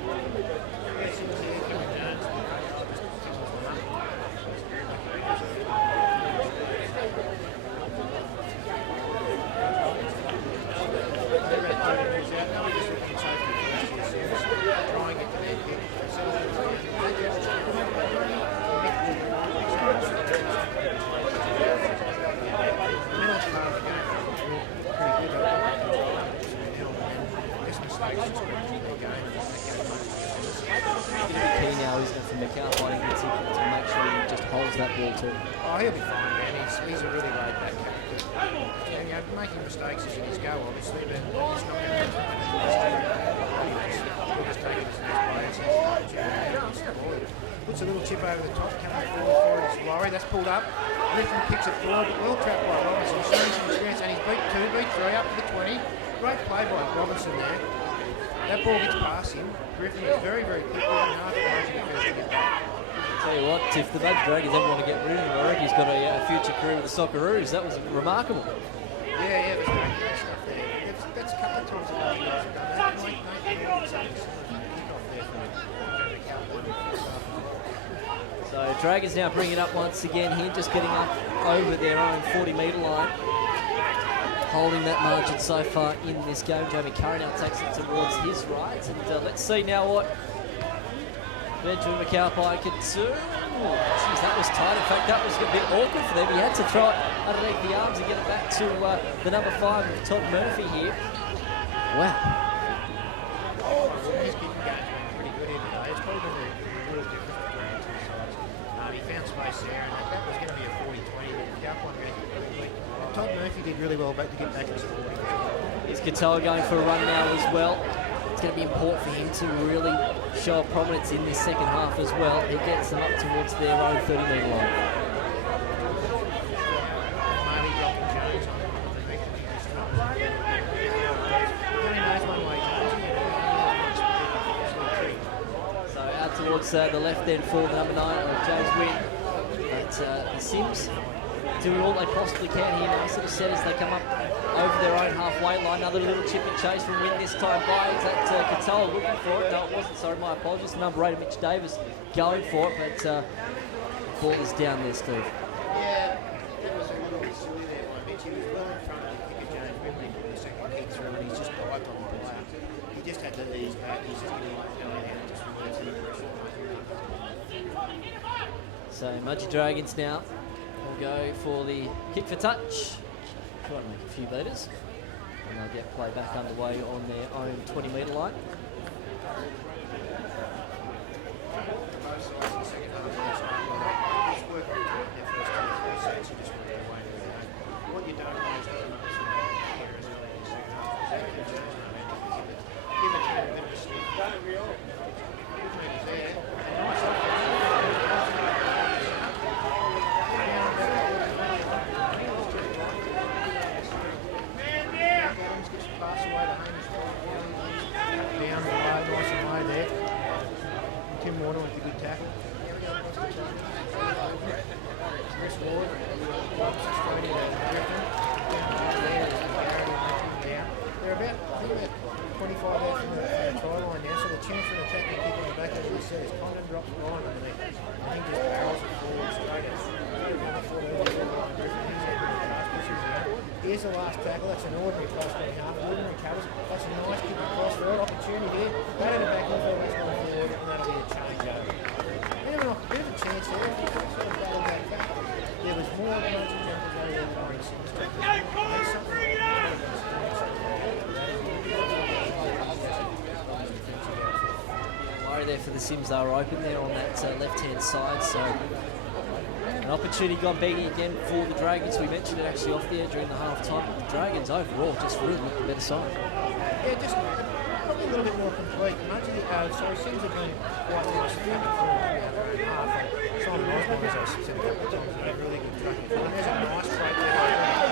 Oh, he'll be fine, man. He's a really laid back character. And, you know, making mistakes is in his go, obviously, but he's not going to just take it as an inspiration. Puts a little chip over the top, coming forward for his lorry. That's pulled up. Griffin kicks it forward, but well trapped by Robinson. Showing some experience, and he's beat 2, beat 3, up to the 20. Great play by Robinson there. That ball gets past him. Griffin is very, very quick. And half the motion he feels to get back. Tell you what, if the Mudgee Dragons ever want to get rid of him, I reckon he's got a future career with the Socceroos. That was remarkable. Yeah, there's great stuff there. That's a couple of times a day he's done that. So Dragons now bring it up once again here, just getting up over their own 40-metre line. Holding that margin so far in this game. Jamie Curry now takes it towards his right. And let's see now what Benjamin McAlpine could do. Geez, that was tight. In fact, that was a bit awkward for them. He had to throw it underneath the arms and get it back to the number 5 of Todd Murphy here. Wow. His kicking game's been pretty good here today. It's probably been a real difference between the two sides. He found space there, and that was going to be a 40-20, but McAlpine goes completely. Todd Murphy did really well back to get back into 40. Is Katoa going for a run now as well? It's going to be important for him to really show a prominence in this second half as well. He gets them up towards their own 30-metre line. So out towards the left then for the number 9, James Wynn. But the CYMS doing all they possibly can here. Nice little set as they come up over their own halfway line. Another little chip and chase from Wynn this time by. Is that Katoa looking for it? No, it wasn't. Sorry, my apologies. Number 8, Mitch Davis, going for it, but the ball is down there, Steve. Yeah, that was a little bit silly there by Mitch. He was well in front of the kicker, James Wynn, when he put the second kick through, and he's just dived on the player. He just had to ease back. He's just going to go ahead and just release the pressure. So Mudgee Dragons now will go for the kick for touch. Try to make a few metres. And they'll get play back underway on their own 20-metre line. What you don't know is Tim Warner with a good tackle. Chris Ward, Australia, Griffin. They're about, I think about 25 out from the try line now, so the chance for an attacking kick on the back end of the set is Condon drops behind underneath. I think just barrels it forward straight out. Here's the last tackle. That's an ordinary cross going half. Ordinary covers. That's a nice kick across the road. Opportunity here. That in the back end that's going forward, and that'll be a change over. Bit of a chance there. Sort of battled that back. There was more punches than the way than Orange Sims. There's Worry there for the CYMS. They were open there on that left-hand side, so an opportunity gone begging again for the Dragons. We mentioned it actually off there during the half-time. The Dragons overall just really look the better side. Yeah, just probably a little bit more complete. Mudgee, so Sims have been quite nice at coming forward about their own half. And Simon Osborne, as I said a couple of times, has been really good tracking forward. There's a nice break there.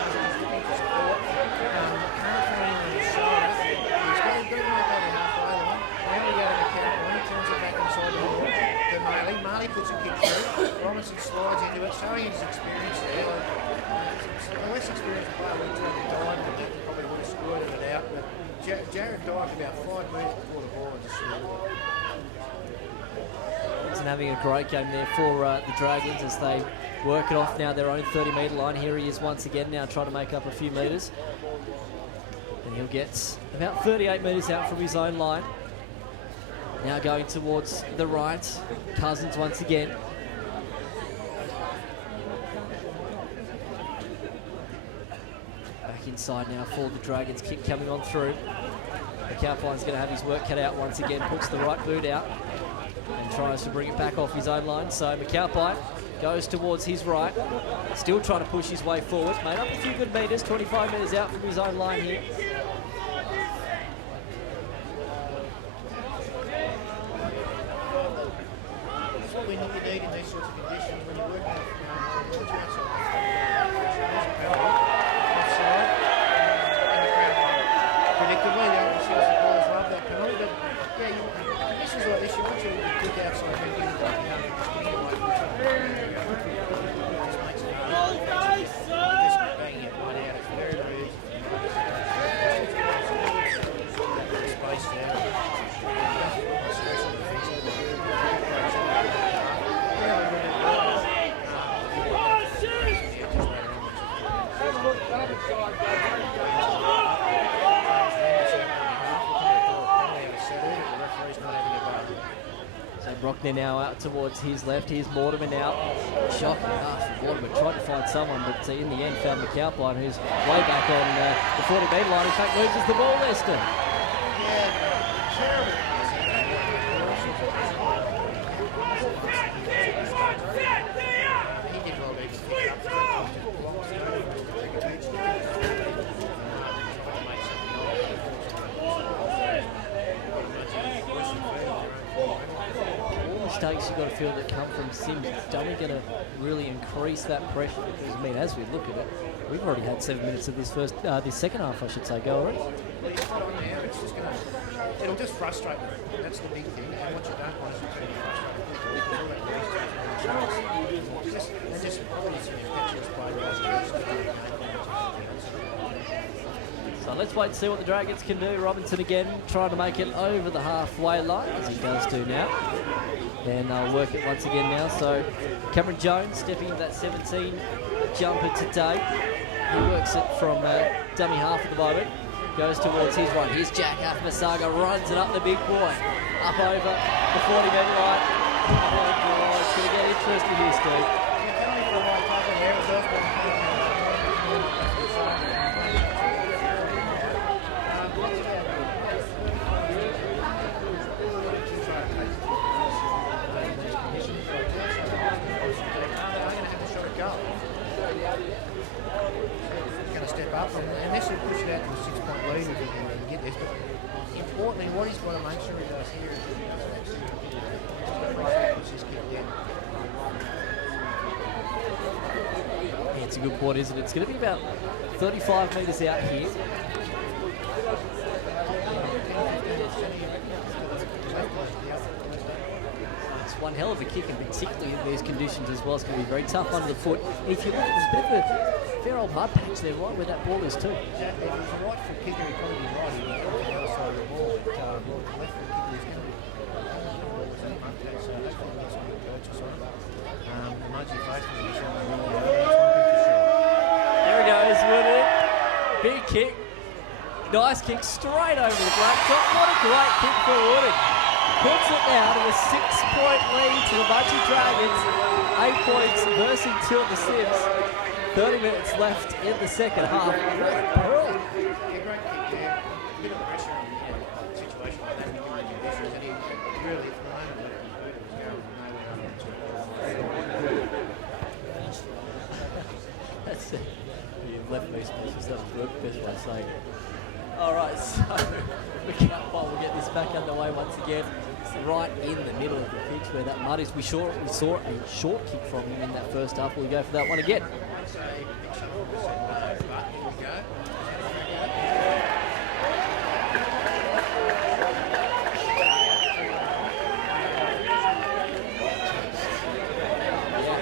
He's looking for support. Can't throw anyone in the shoulder. He's got to make that a halfway line. Now we go to the counter line. He turns it back inside the ball to Marley. Marley puts a kick through. Robinson slides into it, showing his experience there. The less experienced player would have tried to dive with it, probably would have squirted it out. But Jared dived about 5 metres before the ball and just shot it. And having a great game there for the Dragons as they work it off now their own 30-metre line. Here he is once again now trying to make up a few metres. And he'll get about 38 metres out from his own line. Now going towards the right. Cousins once again. Back inside now for the Dragons. Kick coming on through. McAlpine's going to have his work cut out once again. Puts the right boot out and tries to bring it back off his own line. So McAlpine goes towards his right. Still trying to push his way forward. Made up a few good metres. 25 metres out from his own line here. That's what we need in these sorts of conditions when you're working predictably, the supporters love that penalty, but yeah, conditions like this, you want you to look outside and get it up. Just banging it one out, it's very rude. Space there. Brockner now out towards his left. Here's Mortimer now. Shocking pass from Mortimer. Tried to find someone, but in the end found McAlpine, who's way back on the 40-metre line. In fact, loses the ball, Lester. Yeah, terrible. He did well to pick up mistakes you've got to feel that come from Sims, it's only going to really increase that pressure. Because, I mean, as we look at it, we've already had 7 minutes of this second half, I should say, go already. It's just gonna, it'll just frustrate them. That's the big thing. And what you don't want is to be frustrated. So let's wait and see what the Dragons can do. Robinson again trying to make it over the halfway line, as he does do now. And they'll work it once again now. So Cameron Jones stepping into that 17 jumper today. He works it from dummy half at the moment. Goes towards his right. Here's Jack Masaga, runs it up the big boy. Up over the 40-metre line. Oh, it's going to get interesting here, Steve. And this will push it out to a 6-point lead if he can get this. But importantly, what he's got to make sure he does here is that he does push his kick down. Yeah, it's a good point, isn't it? It's going to be about 35 metres out here. It's one hell of a kick, and particularly in these conditions as well. It's going to be very tough under the foot. And if you look, there's a bit of a fair old mud patch there, right where that ball is too. Exactly. If he's a right foot kicker, he'd probably be right. He would on the other side of the ball. But left foot kicker, he's going to be mud patch. So that's why he's going to purchase on it. Mudgee faithful to this one. There he goes with it. Big kick. Nice kick straight over the black top. What a great kick for Woodard. Puts it now to a 6-point lead to the Mudgee Dragons. 8 points versus 2 of the Sims. 30 minutes left in the second half. What a pearl. Yeah, great kick there. A bit of pressure on the situation like that. And he really, at the moment, All right, so we'll get this back underway once again. It's right in the middle of the pitch where that mud is. We saw a short kick from him in that first half. We'll go for that one again.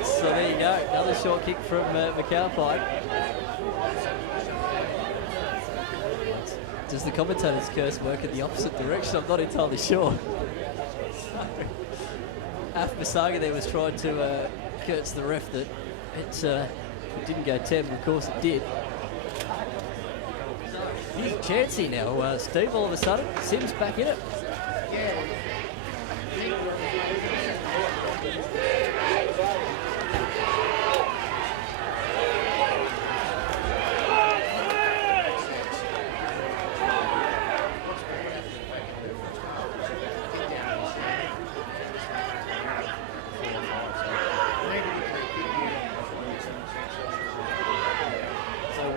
So there you go, another short kick from McAlpine. Does the commentator's curse work in the opposite direction? I'm not entirely sure. Afmasaga there was trying to curse the ref that it didn't go 10, but of course it did. Here's a chance here now, Steve, all of a sudden. Sims back in it.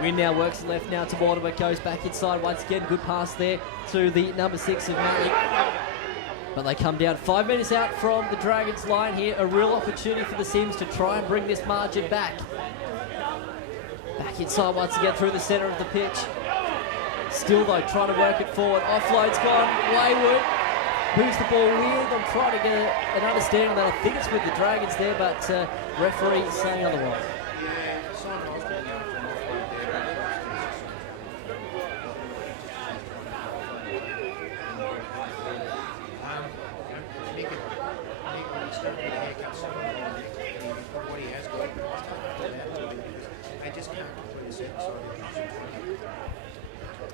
Win now works left now to Mortimer, goes back inside once again. Good pass there to the number 6 of Malik. But they come down 5 minutes out from the Dragons line here. A real opportunity for the Sims to try and bring this margin back. Back inside once again through the centre of the pitch. Still though trying to work it forward. Offload's gone wayward. Who's the ball with? I'm trying to get an understanding that I think it's with the Dragons there, but referee saying otherwise.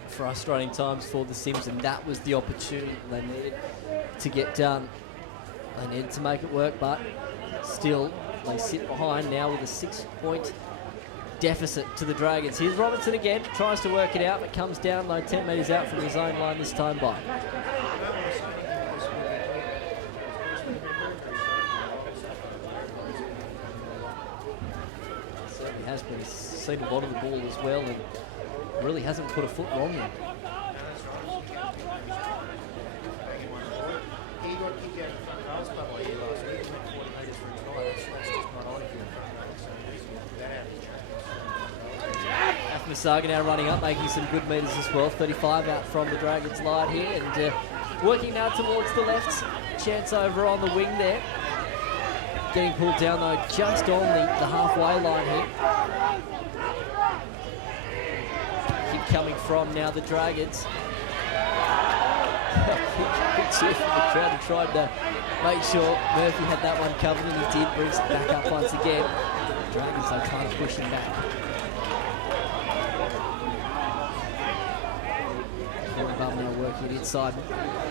Frustrating times for the Sims, and that was the opportunity they needed to get done. They needed to make it work, but still they sit behind now with a 6-point deficit to the Dragons. Here's Robinson again, tries to work it out, but comes down though 10 metres out from his own line this time by. Certainly has been. He's seen a lot of the ball as well, and really hasn't put a foot wrong yet. Masaga now running up, making some good metres as well. 35 out from the Dragons line here, and working now towards the left. Chance over on the wing there. Getting pulled down though just on the halfway line here. Keep coming from now the Dragons. Big cheer from the crowd and tried to make sure Murphy had that one covered, and he did. Brings it back up once again. The Dragons are trying to push him back. Above now working it inside.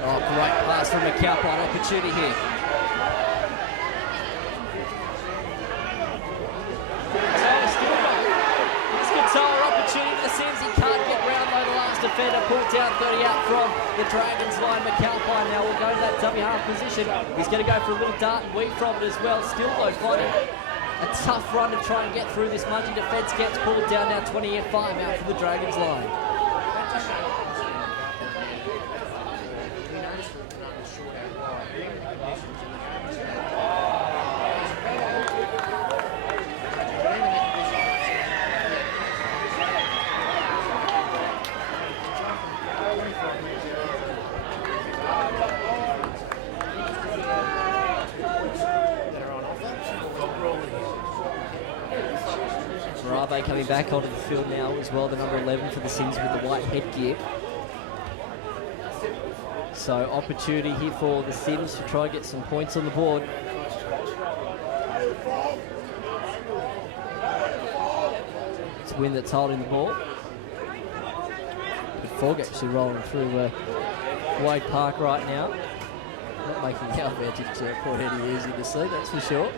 Oh, great pass from McAlpine. Opportunity here. Opportunity for the Sims. He can't get round though. The last defender pulled down 30 out from the Dragons line. McAlpine now will go to that dummy half position. He's going to go for a little dart and weave from it as well. Still though finding a tough run to try and get through this Mudgee defence. Gets pulled down now 25 out from the Dragons line. Coming back onto the field now as well, the number 11 for the Sims with the white headgear. So opportunity here for the Sims to try and get some points on the board. It's Wynn that's holding the ball. Good fog actually rolling through Wade Park right now. Not making our Vantage Airport any easier to see, that's for sure.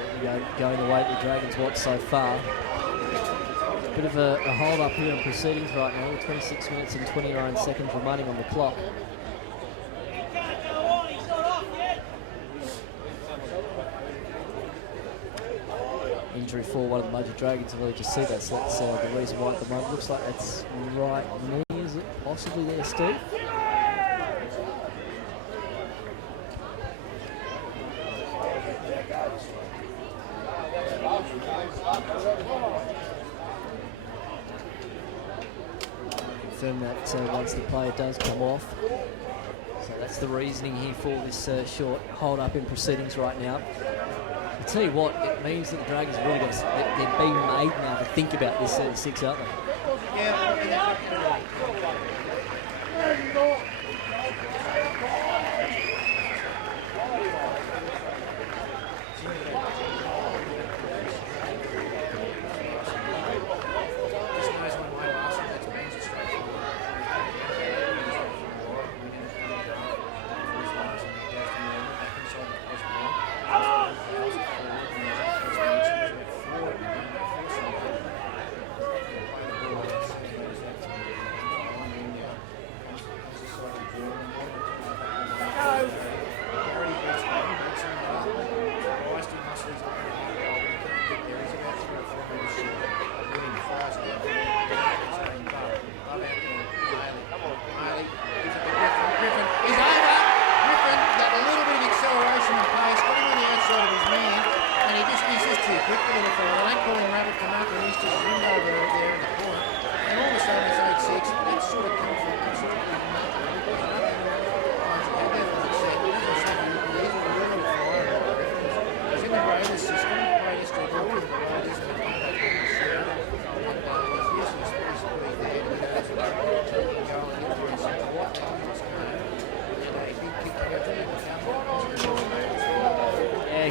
Certainly going the way the Dragons want so far. Bit of a hold up here in proceedings right now, with 26 minutes and 29 seconds remaining on the clock. Injury for one of the Mudgee Dragons, and really just see that. So that's the reason why at the moment. Looks like it's right knee, is it possibly there, Steve? Confirm that once the player does come off. So that's the reasoning here for this short hold up in proceedings right now. I tell you what, it means that the Dragons have really got they're being made now to think about this 36, aren't they? Yeah.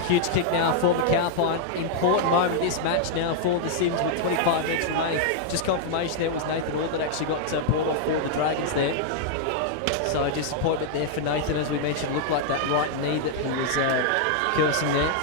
Huge kick now for McAlpine. Important moment this match now for the CYMS with 25 minutes remaining. Just confirmation there was Nathan Orr that actually got brought off for the Dragons there. So disappointment there for Nathan, as we mentioned. Looked like that right knee that he was cursing there.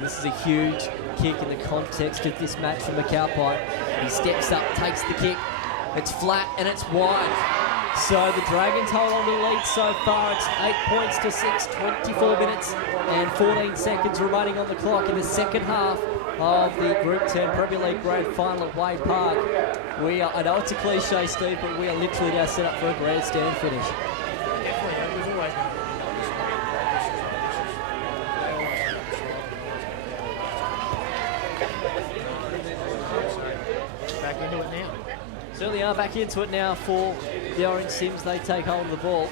This is a huge kick in the context of this match for McAlpine. He steps up, takes the kick. It's flat and it's wide. So the Dragons hold on to the lead so far. It's 8 points to 6, 24 minutes and 14 seconds remaining on the clock in the second half of the Group 10 Premier League Grand Final at Wade Park. I know it's a cliche, Steve, but we are literally now set up for a grandstand finish. Certainly are back into it now for the Orange CYMS. They take hold of the ball.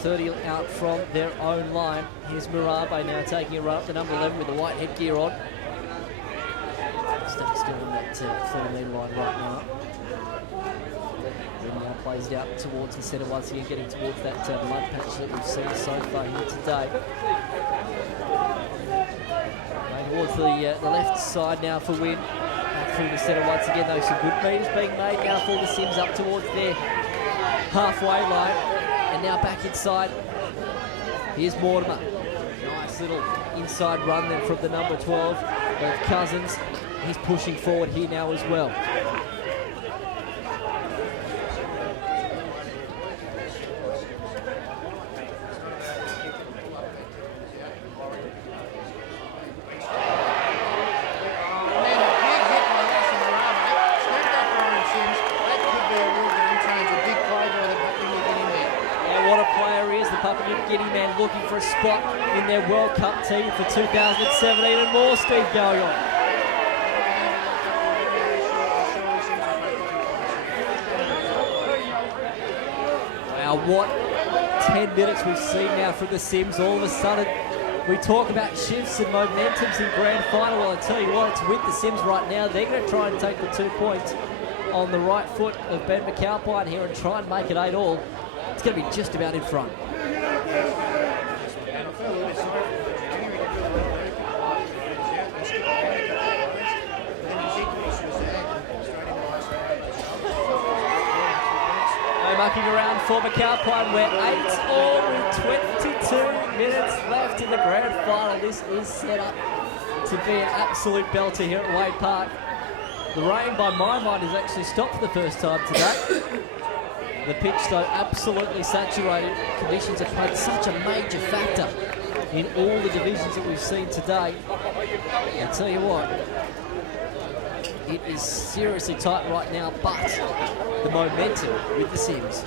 30 out from their own line. Here's Murabe now taking a run up to number 11 with the white headgear on. Still on that 30-metre line right now. Then now plays it out towards the centre once again, getting towards that mud patch that we've seen so far here today. Going towards the left side now for Wynn. Through the centre once again, though, some good meters being made now for the CYMS up towards their halfway line. And now back inside. Here's Mortimer. Nice little inside run there from the number 12 of Cousins. He's pushing forward here now as well. Guinea man looking for a spot in their World Cup team for 2017 and more, Steve, going on. Wow, what 10 minutes we've seen now from the Sims. All of a sudden, we talk about shifts and momentums in grand final. Well, I tell you what, it's with the Sims right now. They're going to try and take the 2 points on the right foot of Ben McAlpine here and try and make it 8-all. It's going to be just about in front. Mucking around for McAlpine. We're 8-all with 22 minutes left in the grand final. This is set up to be an absolute belter here at Wade Park. The rain, by my mind, has actually stopped for the first time today. The pitch, though, absolutely saturated. Conditions have played such a major factor in all the divisions that we've seen today. I'll tell you what, it is seriously tight right now, but the momentum with the Sims.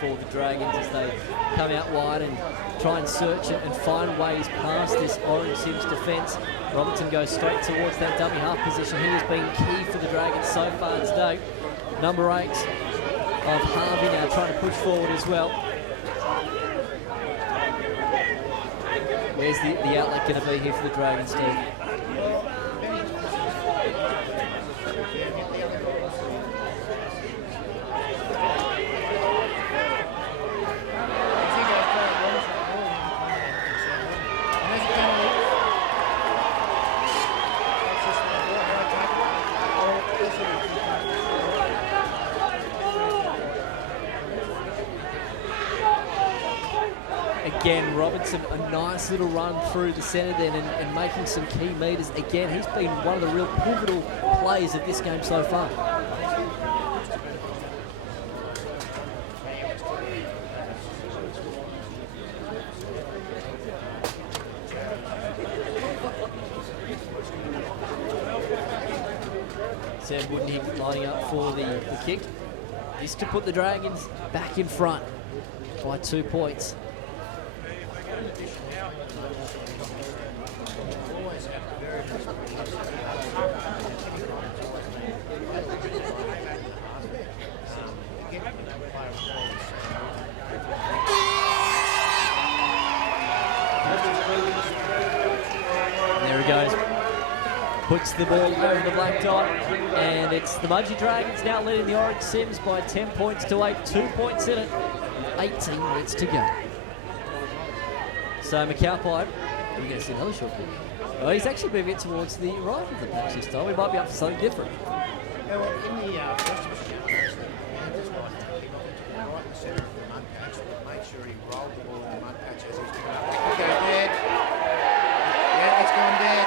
For the Dragons as they come out wide and try and search it and find ways past this Orange Sims defence. Robertson goes straight towards that dummy half position. He has been key for the Dragons so far today. Number 8 of Harvey now trying to push forward as well. Where's the outlet going to be here for the Dragons, Steve? Again, Robinson, a nice little run through the centre then and making some key meters. Again, he's been one of the real pivotal players of this game so far. Sam Woodenhig lining up for the kick. This to put the Dragons back in front by 2 points. There he goes. Puts the ball over the black dot, and it's the Mudgee Dragons now leading the Orange Sims by 10 points to 8. 2 points in it. 18 minutes to go. So McAlpine, we're going to see another short kick. Oh, he's actually moving it towards the right of the patch this time. We might be up for something different. Yeah, well, in the first position, man just like to kick off into the right and centre of the mud patch. Make sure he rolled the ball in the mud patch as he's coming up. Okay, dead. Yeah, it's gone dead.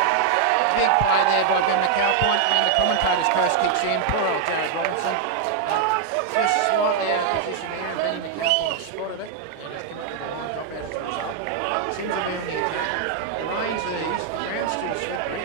Big play there by Ben McAlpine, and the commentator's curse kicks in. Poor old Jared Robinson. Just slightly out of position there, and Benny McAlpine spotted it. And he's come up with a line drop out of his Sims are moving the attack. The rain's these. Ground's still slippery.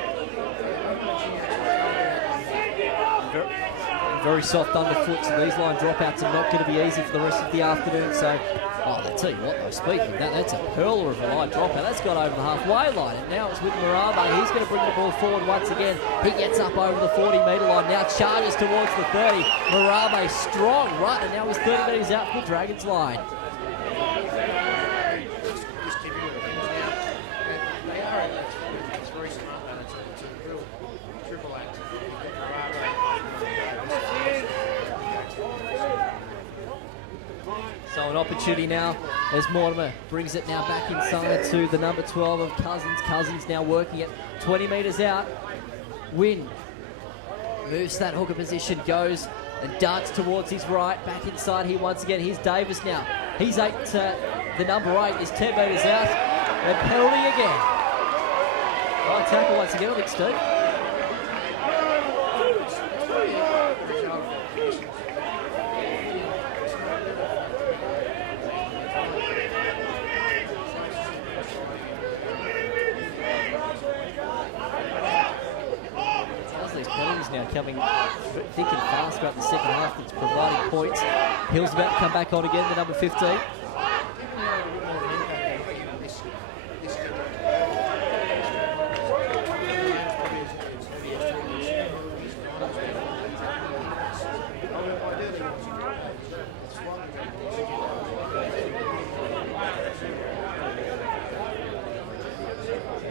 Very soft underfoot, so these line dropouts are not going to be easy for the rest of the afternoon. So, I tell you what, though, speaking of that, that's a hurler of a line dropout. That's got over the halfway line, and now it's with Murabe. He's going to bring the ball forward once again. He gets up over the 40-metre line, now charges towards the 30. Murabe strong, right, and now he's 30 metres out for the Dragons line. an opportunity now as Mortimer brings it now back inside to the number 12 of Cousins. Cousins now working it 20 metres out. Wynn moves to that hooker position, goes and darts towards his right. Back inside here once again. Here's Davis now. He's the number 8 is 10 metres out. And penalty again. Oh, tackle once again, I think, Steve. These penalties now coming thick and fast throughout the second half. It's providing points. Hill's about to come back on again, the number 15.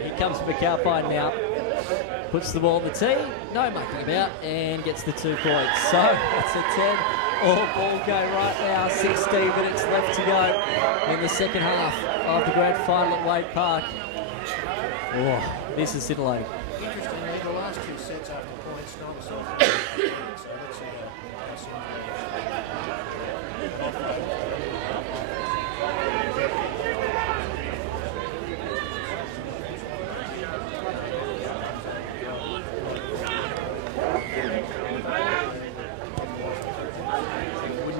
Here comes McAlpine now. Puts the ball on the tee, no mucking about, and gets the 2 points. So it's a 10-all ball game right now. 16 minutes left to go in the second half of the grand final at Wade Park. Oh, this is scintillating. Interestingly, the last 2 sets after points, neither side. So let's see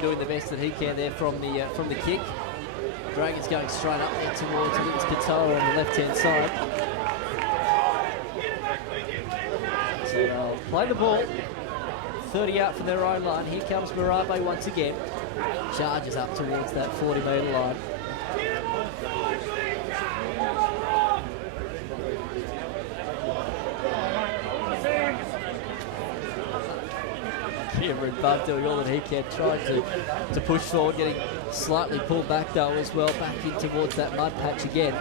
doing the best that he can there from the kick. Dragons going straight up there towards Lucas Katoa on the left-hand side. So they'll play the ball. 30 out from their own line. Here comes Marabe once again. Charges up towards that 40-metre line. Cameron Budd doing all that he can, trying to push forward, getting slightly pulled back though as well, back in towards that mud patch again.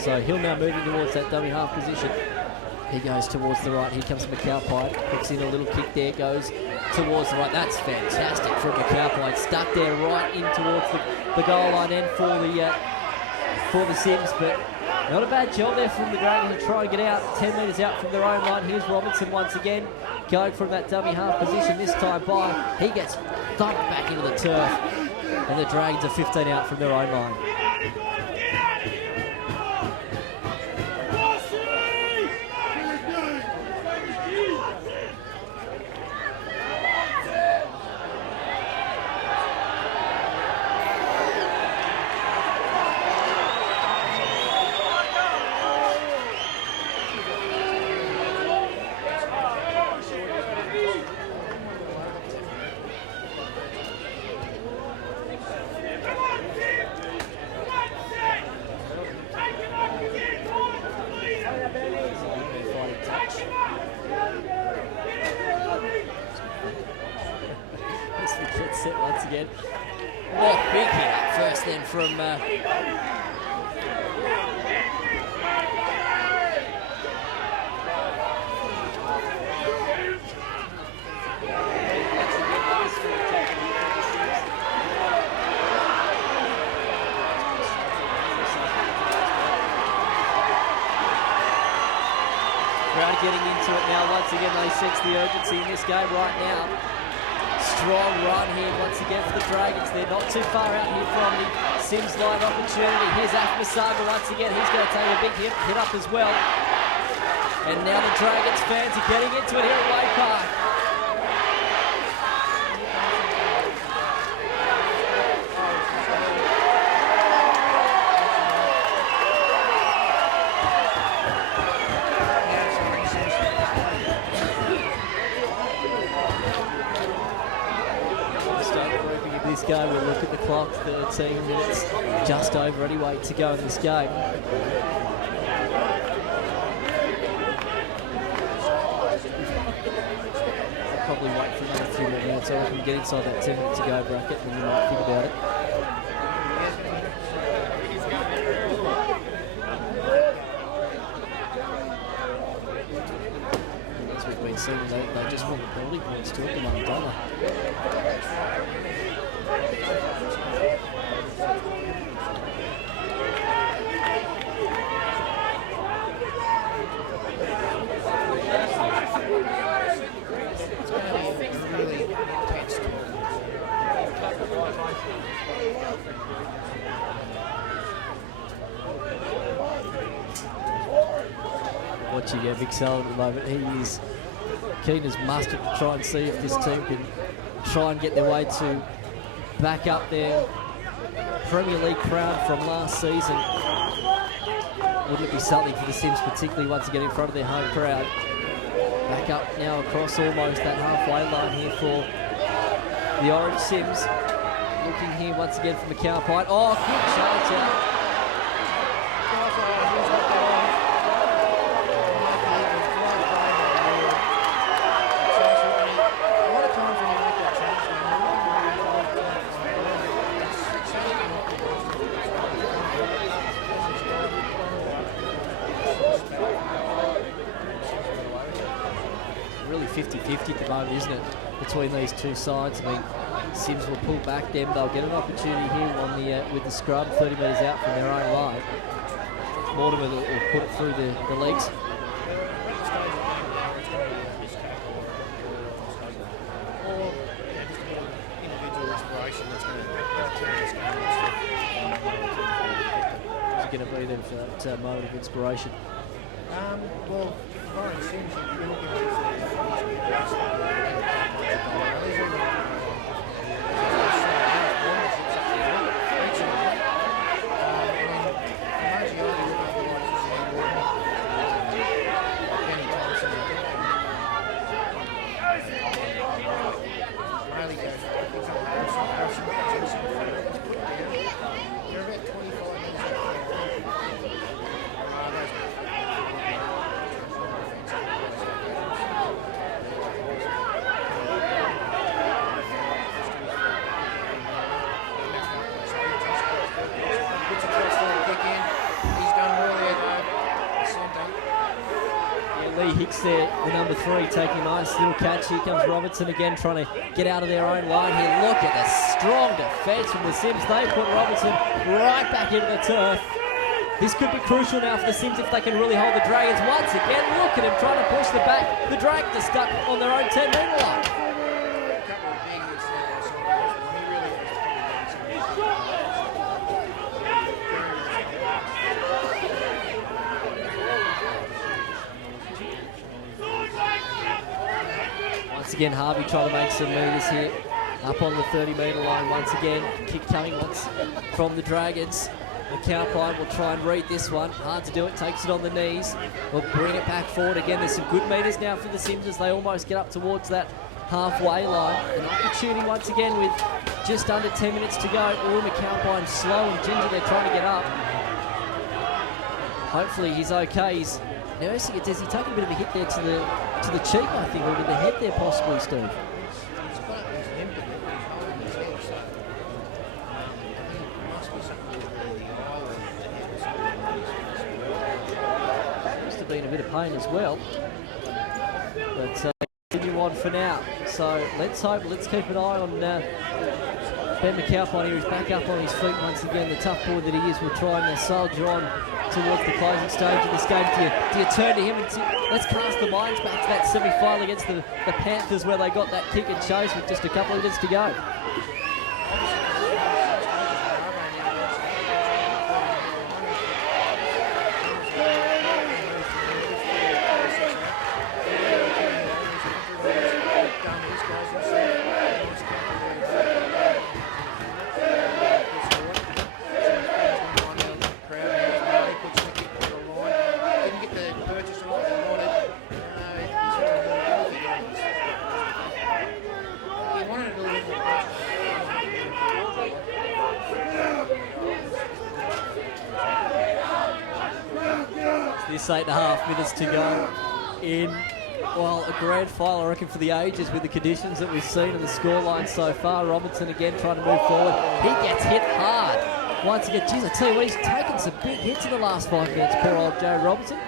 So Hill now moving towards that dummy half position. He goes towards the right. Here comes McAlpine. Puts in a little kick there, goes towards the right. That's fantastic from McAlpine. Stuck there right in towards the goal line end for the CYMS, but not a bad job there from the Dragons to try and get out. 10 metres out from their own line. Here's Robinson once again, going from that dummy half position this time by. He gets thumped back into the turf, and the Dragons are 15 out from their own line. Set once again. Oh, big hit up first then from crowd getting into it now. Once again, they sense the urgency in this game right now. Strong run here once again for the Dragons. They're not too far out here from the CYMS line opportunity. Here's Afmasaga once again. He's going to take a big hit up as well. And now the Dragons fans are getting into it here at Wade Park. This game, we'll look at the clock, 13 minutes just over anyway to go in this game. I'll probably wait for another few more minutes, or I can get inside that 10 minutes to go bracket and then we might think about it. As we've been seeing, they just want the penalty points to it at the moment, don't they? watching Vic Sullivan at the moment. He is keen as mustard to try and see if this team can try and get their way to back up their Premier League crown from last season. Wouldn't it be something for the Sims, particularly once again in front of their home crowd? Back up now across almost that halfway line here for the Orange Sims. Looking here once again from the Cowpine. Oh, good charge out. Really 50-50 at the moment, isn't it, between these two sides? I mean, Sims will pull back them. They'll get an opportunity here on the with the scrum 30 metres out from their own line. Mortimer will put it through the legs. Who's going to be there for that moment of inspiration? Well, Warren Sims, if you're looking Hicks there, the number 3, taking a nice little catch. Here comes Robertson again, trying to get out of their own line here. Look at the strong defence from the Sims. They put Robertson right back into the turf. This could be crucial now for the Sims if they can really hold the Dragons. Once again, look at him trying to push the back. The Dragons are stuck on their own 10-metre line. Once again, Harvey trying to make some metres here. Up on the 30-metre line once again. Kick coming once from the Dragons. The Cowpine will try and read this one. Hard to do it, takes it on the knees. Will bring it back forward again. There's some good metres now for the Sims as they almost get up towards that halfway line. An opportunity once again with just under 10 minutes to go. Oh, the Cowpine slow and ginger, they're trying to get up. Hopefully he's okay. He's nursing it. Does he take a bit of a hit there to the cheek, I think, or to the head there possibly, Steve? Must have been a bit of pain as well. But continue on for now. So let's hope, let's keep an eye on Ben McAlpine here. He's back up on his feet once again. The tough boy that he is will try and soldier on towards the closing stage of this game. Do you turn to him and let's cast the minds back to that semi-final against the Panthers where they got that kick and chase with just a couple of minutes to go. This 8.5 minutes to go in, well, a grand final, I reckon, for the ages with the conditions that we've seen and the scoreline so far. Robinson again trying to move forward. He gets hit hard. Once again, geez, I tell you what, he's taken some big hits in the last 5 minutes, poor old Joe Robinson.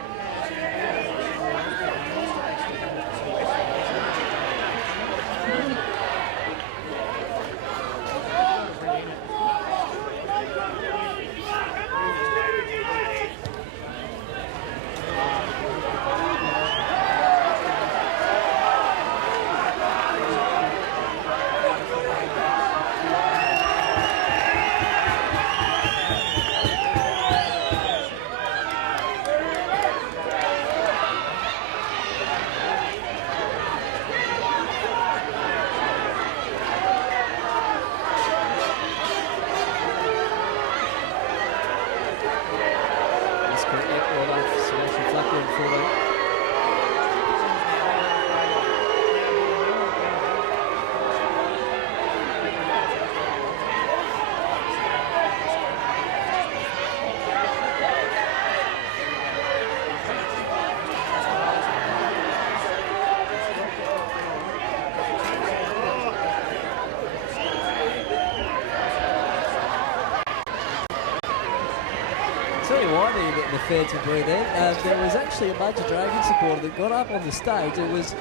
fans would be there. There was actually a Mudgee Dragons supporter that got up on the stage and was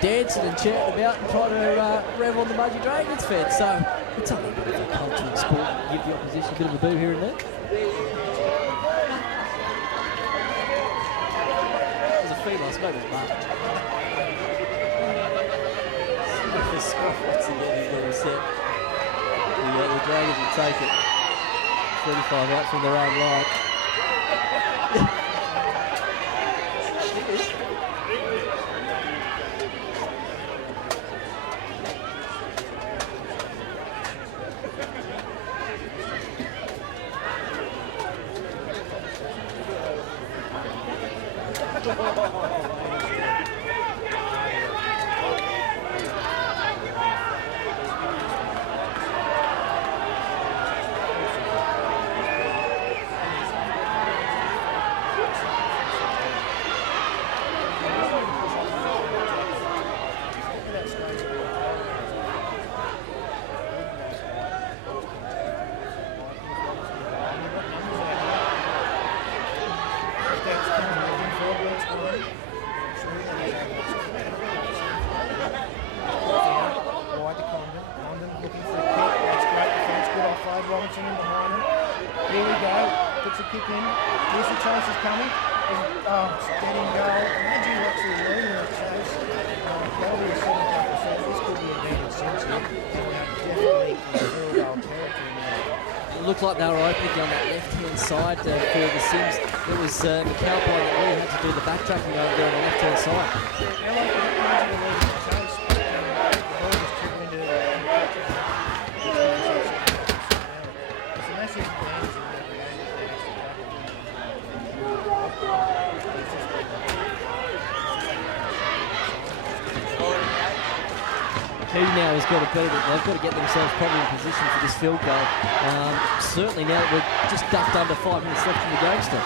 dancing and chanting about and trying to rev on the Mudgee Dragons fans. So it's a little bit of a cultural sport. Give the opposition a bit of a boo here and there. There's a female, I suppose, but the scruff once again is going to set. The Dragons will take it 35 out from their own line. Looked like they were opening on that left-hand side for the Sims. It was McAlpine that really had to do the backtracking over there on the left-hand side. Key now has got to be that they've got to get themselves probably in position for this field goal. Certainly now that we're just ducked under 5 minutes left in the game still.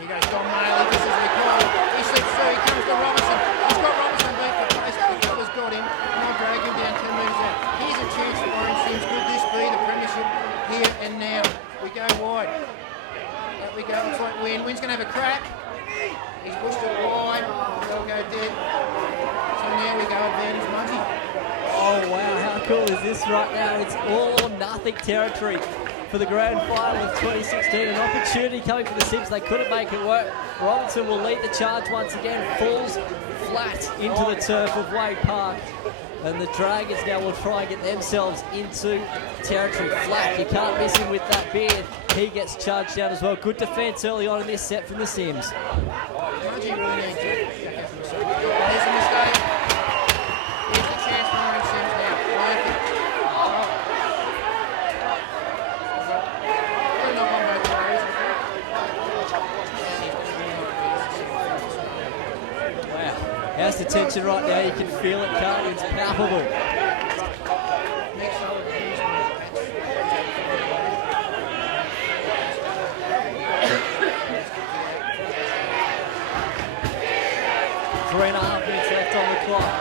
He goes Don Maley, this is the call. He slips through, he comes to Robinson. He's got Robinson beat for place, but the other's got him. And they'll drag him down 10 metres out. Here's a chance for Orange Sims. Could this be the premiership here and now? We go wide. Out we go, looks like Wynn. Wynn's going to have a crack. He's pushed it wide. They'll go dead. So now we go advantage Mudgee. Oh wow, how cool is this right now? It's all or nothing territory for the grand final of 2016. An opportunity coming for the Sims. They couldn't make it work. Robinson will lead the charge once again. Falls flat into the turf of Wade Park. And the Dragons now will try and get themselves into territory flat. You can't miss him with that beard. He gets charged down as well. Good defence early on in this set from the Sims. Mudgee really needs to back up from the side. There's a mistake. Here's the chance for Orange Sims now. Worth it. Wow, how's the tension right now? You can feel it, can't you? It's palpable. Three and a half minutes left on the clock.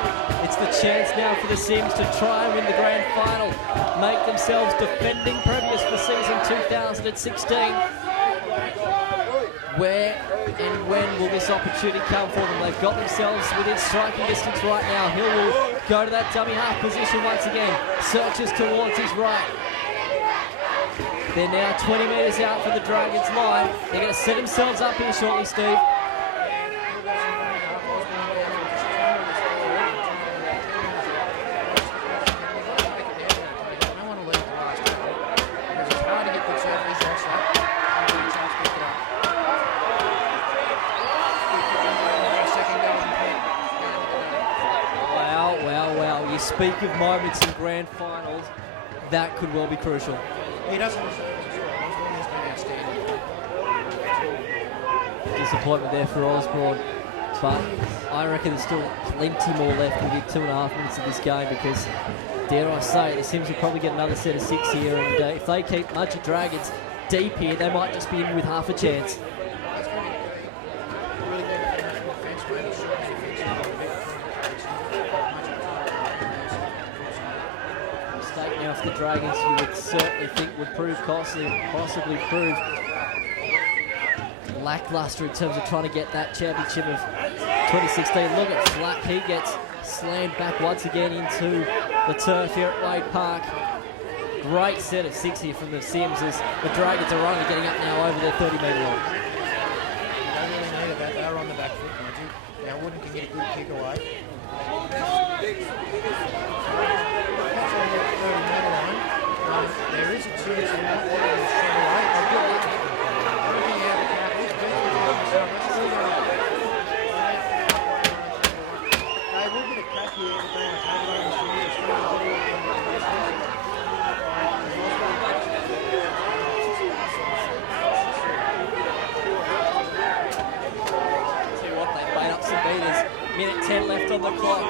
It's the chance now for the Sims to try and win the grand final, make themselves defending premiers for season 2016. Where and when will this opportunity come for them? They've got themselves within striking distance right now. Hill will go to that dummy half position once again. Searches towards his right. They're now 20 metres out for the Dragons line. They're going to set themselves up here shortly, Steve. Speak of moments in grand finals, that could well be crucial. He doesn't deserve it as well. He's been outstanding. Disappointment there for Osborne, but I reckon there's still plenty more left within 2.5 minutes of this game because, dare I say, the Sims will probably get another set of 6 here, and if they keep Mudgee Dragons deep here, they might just be in with half a chance. That's pretty the Dragons, you would certainly think would prove costly, possibly prove lackluster in terms of trying to get that championship of 2016. Look at Flack, he gets slammed back once again into the turf here at Wade Park. Great set of 6 here from the CYMS as the Dragons are only getting up now over their 30-metre line. They don't really need that. They're on the back foot, Mudgee. Now Wooden can get a good kick away. There is a chance in that one straight away. Looking out the tackle, they will get a crack here if they want to take it over the See what they've made up some meters. Minute 10 left on the clock.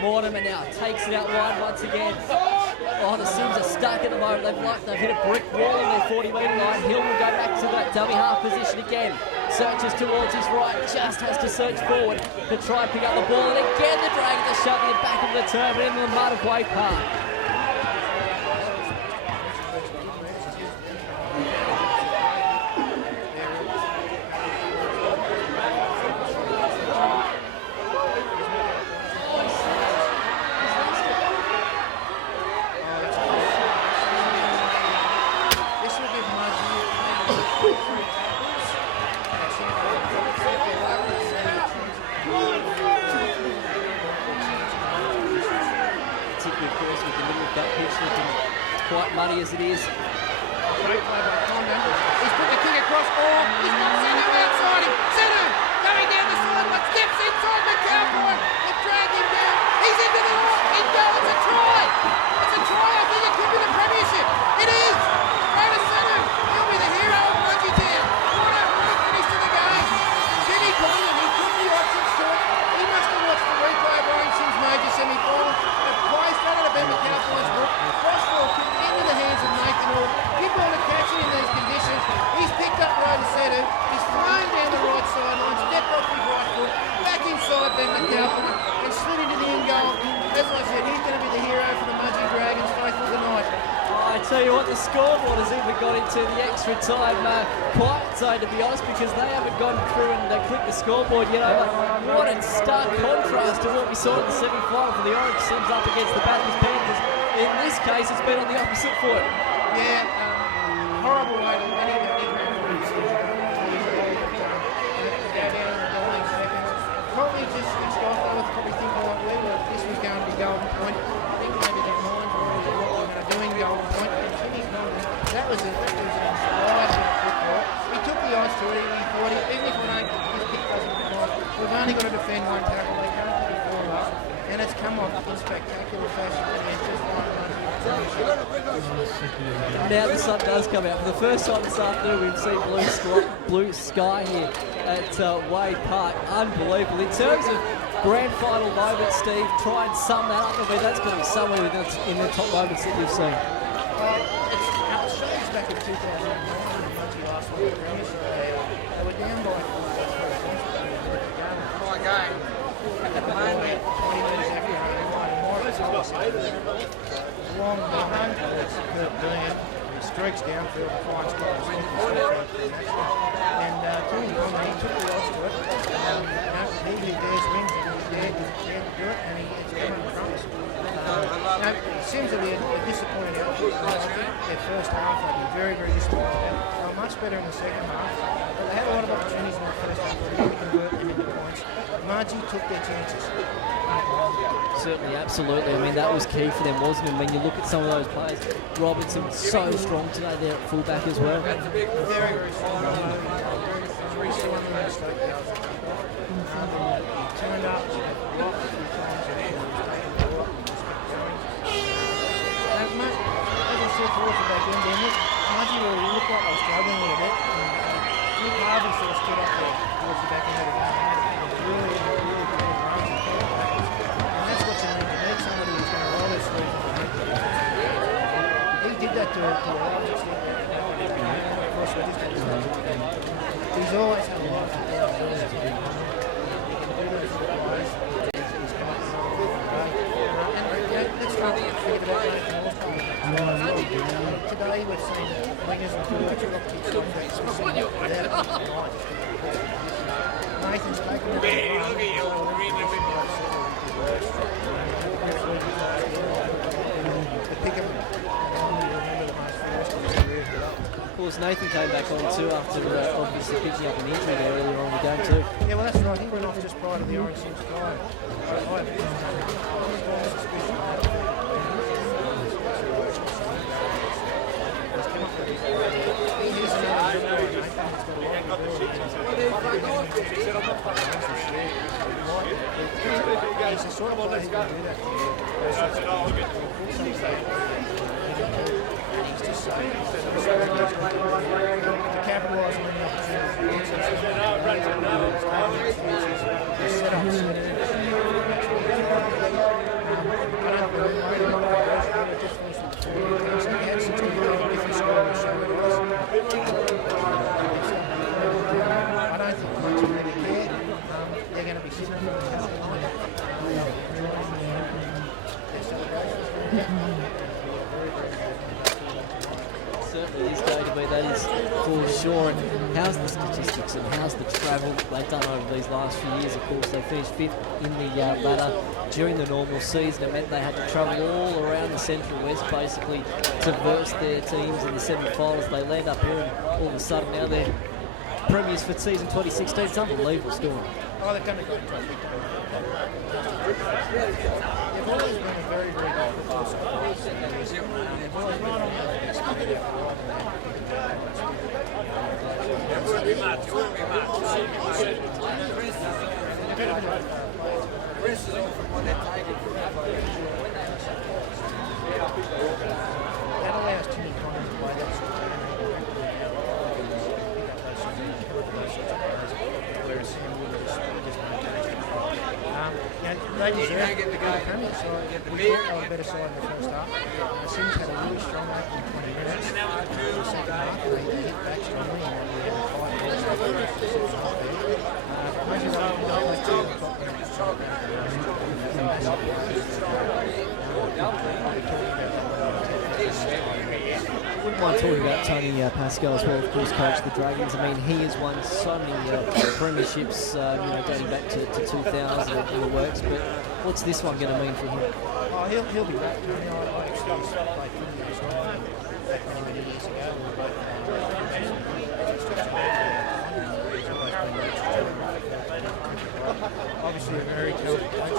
Mortimer now takes it out wide once again. Oh, the Sims are stuck at the moment. They've hit a brick wall on their 40-metre line. Hill will go back to that dummy half position again. Searches towards his right, just has to search forward to try and pick up the ball. And again, the Dragons are shoving it back into the turf and into the mud of Wade Park. Quite muddy as it is. Great play by Condon. He's put the kick across. Oh, he's got Senu outside him. Senu going down the sideline. Steps inside the cowboy. They drag him down. He's into the wall. He goes. It's a try. It's a try. I think it could be the premiership. It is. Rona Senu. He'll be the hero of Mudgee Town. What a finish to the game. Jimmy Condon, he took the options to it. He must have watched the replay of Orange Sims major semi-final. The play straight out of Bemba Cowboys book. Cross-ball kick into the hands of Nathan Hall. Good ball to catch it in these conditions. He's picked up Rona Senu. He's flying down the right sideline, stepped off his right foot, back inside Bemba Cowboy, and slid into the in goal. As I said, he's going to be the hero for the Mudgee Dragons faithful tonight. I tell you what, the scoreboard has even got into the extra time quiet zone, to be honest, because they haven't gone through and clicked the scoreboard yet. What a stark contrast to what we saw in the semi-final for the Orange Sims up against the Bathurst Panthers. In this case, it's been on the opposite foot. Yeah, horrible way to win it. Probably just switched off. I was probably thinking like we were, this was going to be Golden Point. I think maybe their minds were already what we were going to do in Golden Point. That was inspired football. We took the ice to it. We thought even if we don't, this kick doesn't come, we've only got to defend one tackle. They can't put it forward up, and it's come off in spectacular fashion. It's just like now the sun does come out. For the first time this afternoon, we've seen blue sky here at Wade Park. Unbelievable. In terms of grand final moments, Steve, try and sum that up. I mean, that's going to be somewhere in the top moments that you've seen. Australia's back in 2009 when Mudgee last won the premiership. They were down by 4 game. Mainly 20 metres every long behind, that's brilliant. He streaks downfield and finds Scott and Tony Conley took the odds to it. He dares wins and he's dared to do it, and it's come in front. It seems to be a disappointing output. Their first half, they've been very, very disappointed. They were much better in the second half, but they had a lot of opportunities in the first half to really convert them into points. Mudgee took their chances. Certainly, absolutely. I mean, that was key for them, wasn't it? When you look at some of those players, Robinson so strong today there at fullback as well. Very, very strong. Very strong on those takedowns. He turned up a few times. As I said towards the back end, Mudgee really looked like they were struggling a little bit. Nick Harvey sort of stood up there towards the back end of the game. Really good runs and tackles. And that's what you need. You need somebody who's going to roll their sleeves and make the He did that to a large extent. He's always had a lot of ability. He can do that for the players. He's come up with a good. And let's not forget about Nathan Hall's lately we've seen wingers and forwards who got kicked off that specific without Nathan's taken it. The Pregame, remember the most first of the year. Of course, Nathan came back on too after obviously picking up an injury there earlier on in the game too. Yeah, well that's right. He went off just prior to the Orange Sims tie. He's a sort of player who can do that. He's just so to capitalise on the opportunity. I don't think much of really care. They're going to be sitting on the line. Certainly is going to be, that is for sure. And how's the statistics and how's the travel they've done over these last few years? Of course, they finished 5th in the ladder during the normal season. It meant they had to travel all around the Central West basically to verse their teams in the semi-finals. They land up here and all of a sudden now they're premiers for season 2016. It's unbelievable story. Oh, they've done a great job. They've always been a very, very good football side. They've always been on that allows Timmy Connors to play that sort of game. Whereas Sam Wood just maintains it. They deserve to get the game. So we thought they were a better side in the first half. The Sims had a really strong opening 20 minutes. In the second half, they hit back strongly and we had a 5 minutes. Maybe they'll play 2 on top and Wouldn't mind talking about Tony Pascal as well, of course, coach of the Dragons. I mean, he has won so many premierships, dating back to 2000 in the works. But what's this one going to mean for him? Oh, he'll be back, Tony. I actually used to play footy as well back 9 years ago. Obviously, a very talented coach.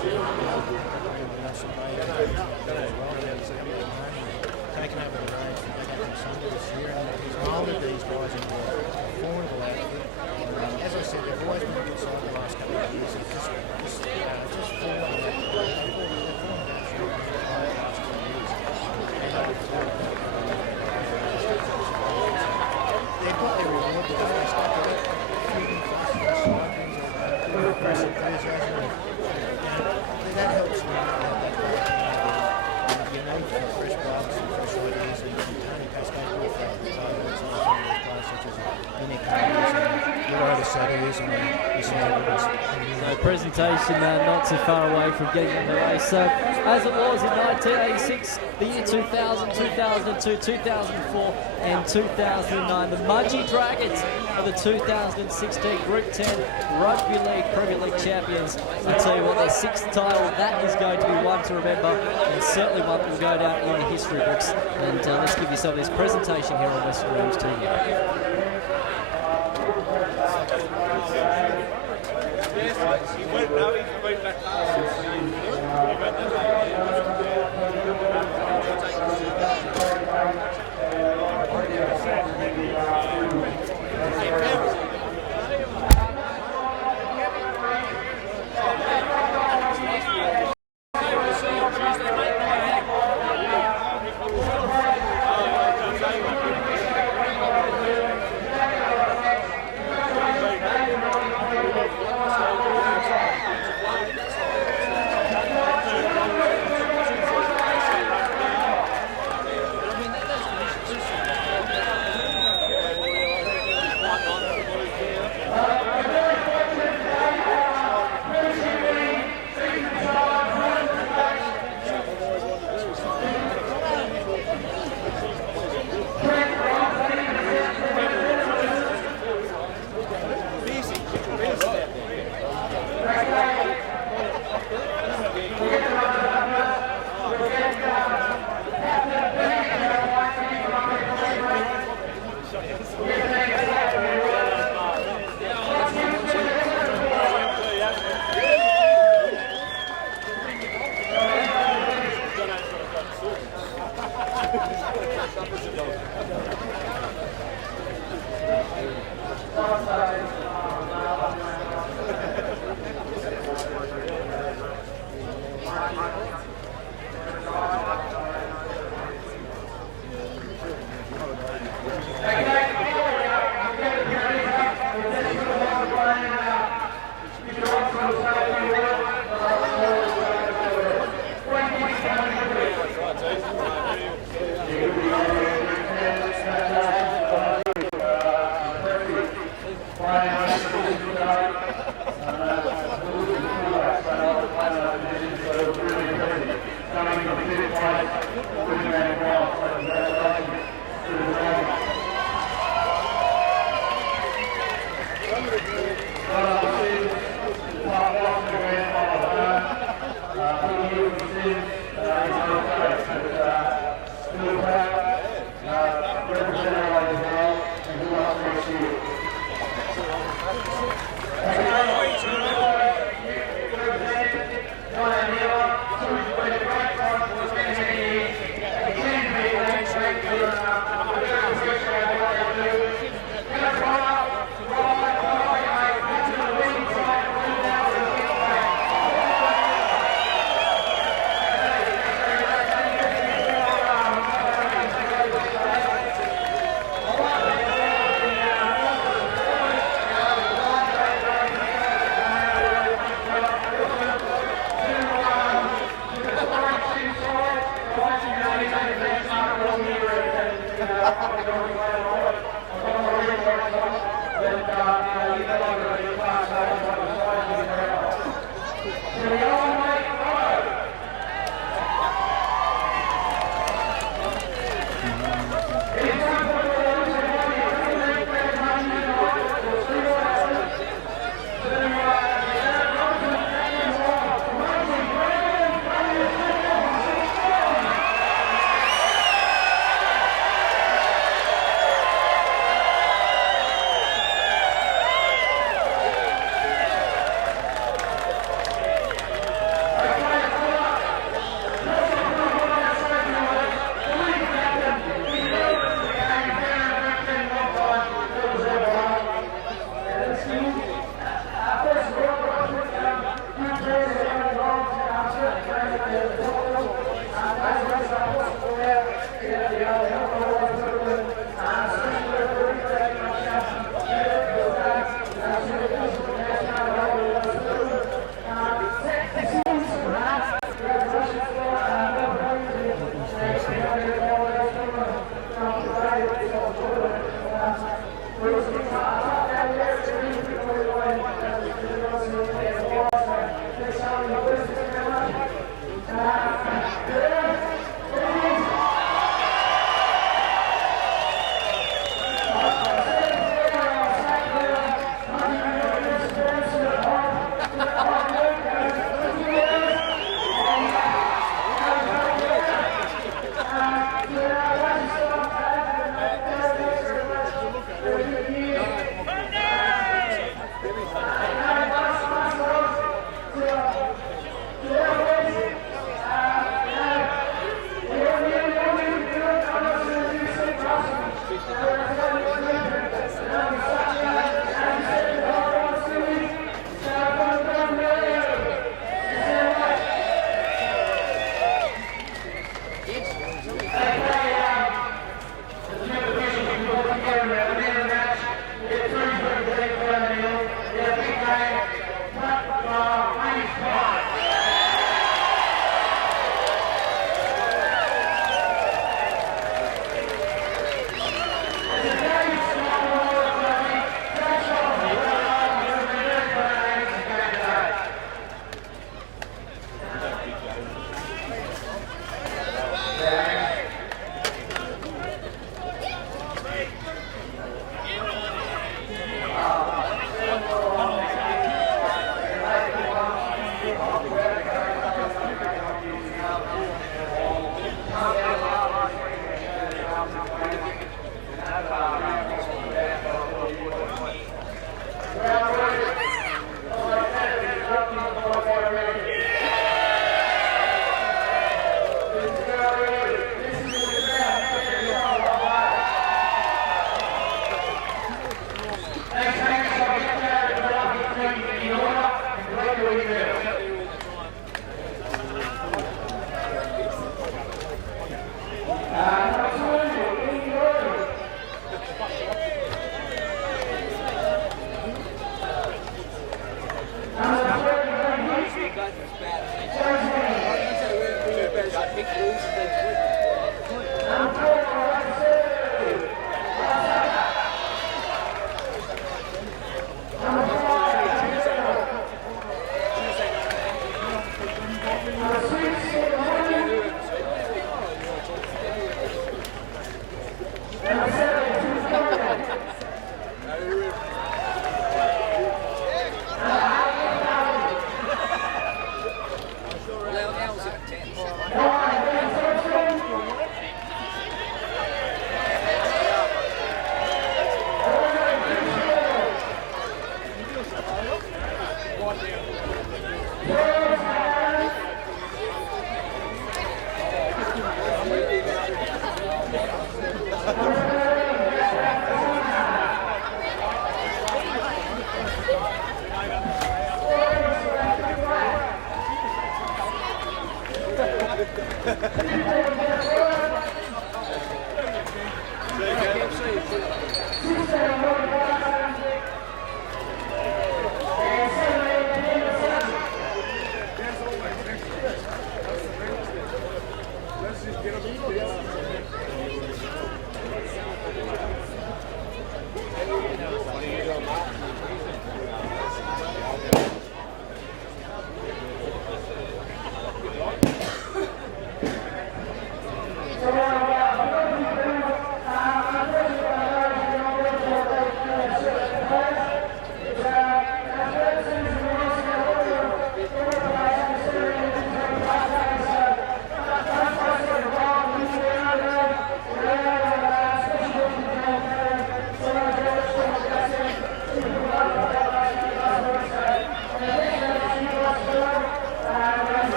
Taken over the reins from Sunday this year, and he's moulded these guys into a formidable outfit. As I said, they've always been a good side the last couple of years. It's just they've got their reward because they started out shooting fast for the Cyclones and aggressive enthusiasm. That helps them out that way. You need fresh blood, some fresh ideas, and Tony Pascal will take the players such as Nick Hayes and Loretta Satters and the Snowballs. So presentation not too far away from getting in the race. So as it was in 1986, the year 2000, 2002, 2004 and 2009, the Mudgee Dragons are the 2016 Group 10 Rugby League Premier League champions. I'll tell you what, their 6th title, that is going to be one to remember, and certainly one that will go down in the history books. And let's give you some of this presentation here on Western Rooms TV.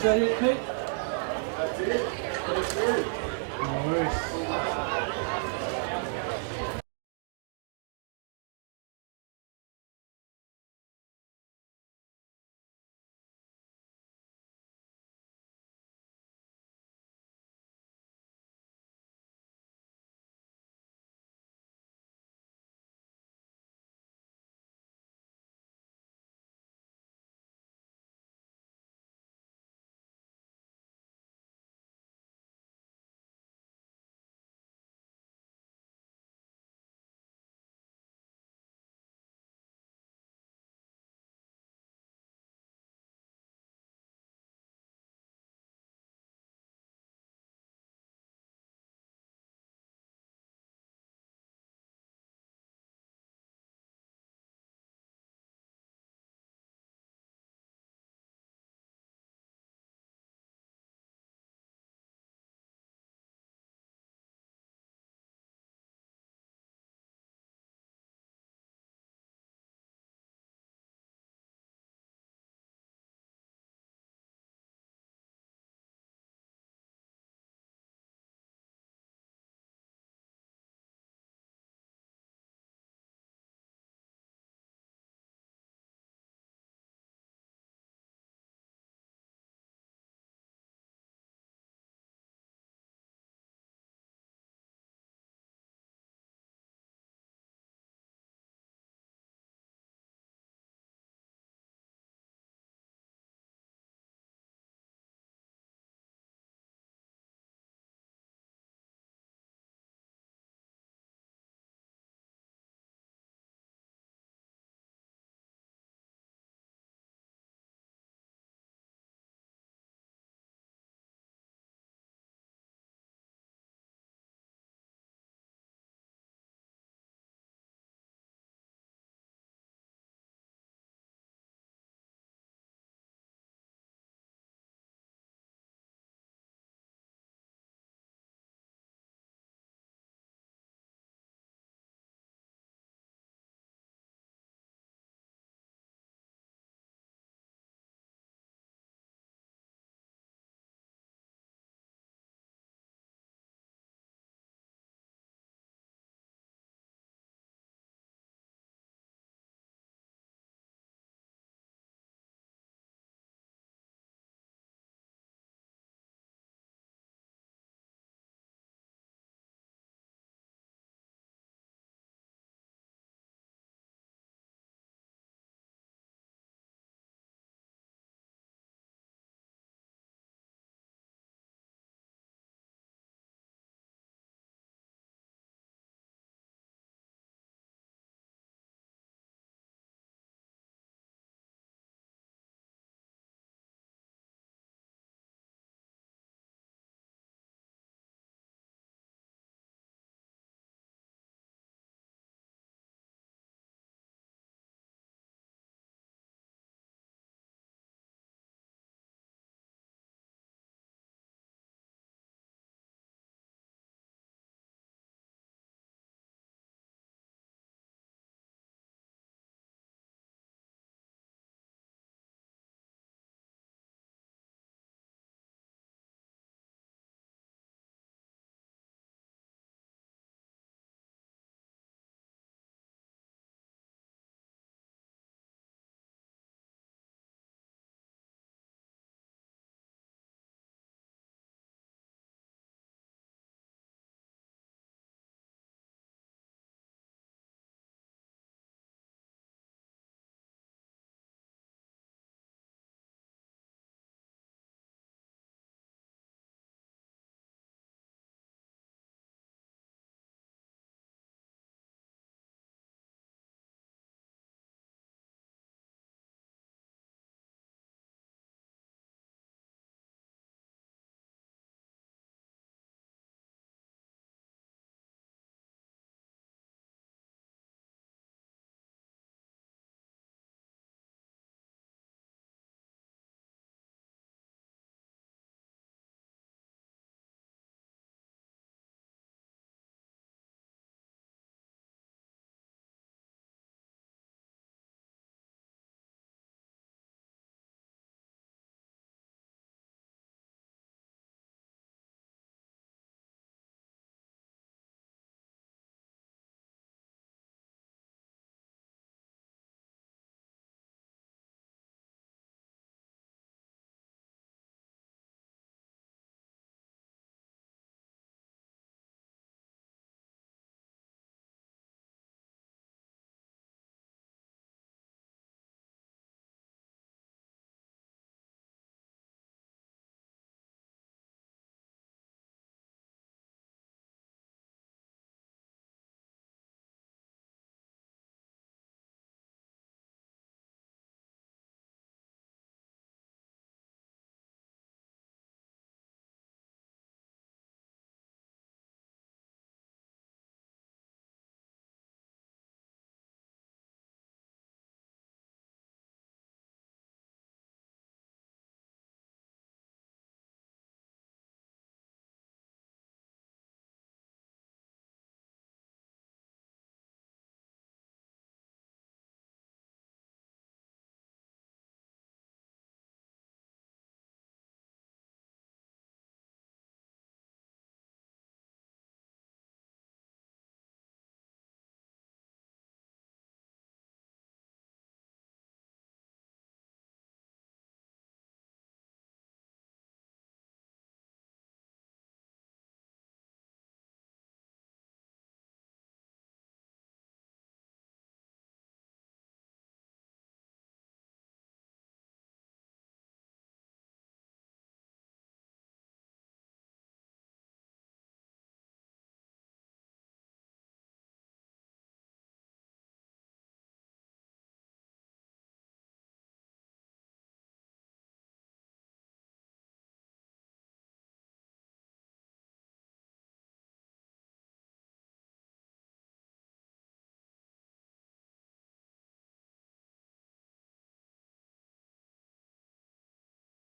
Is that it, Pete? That's it. No worries.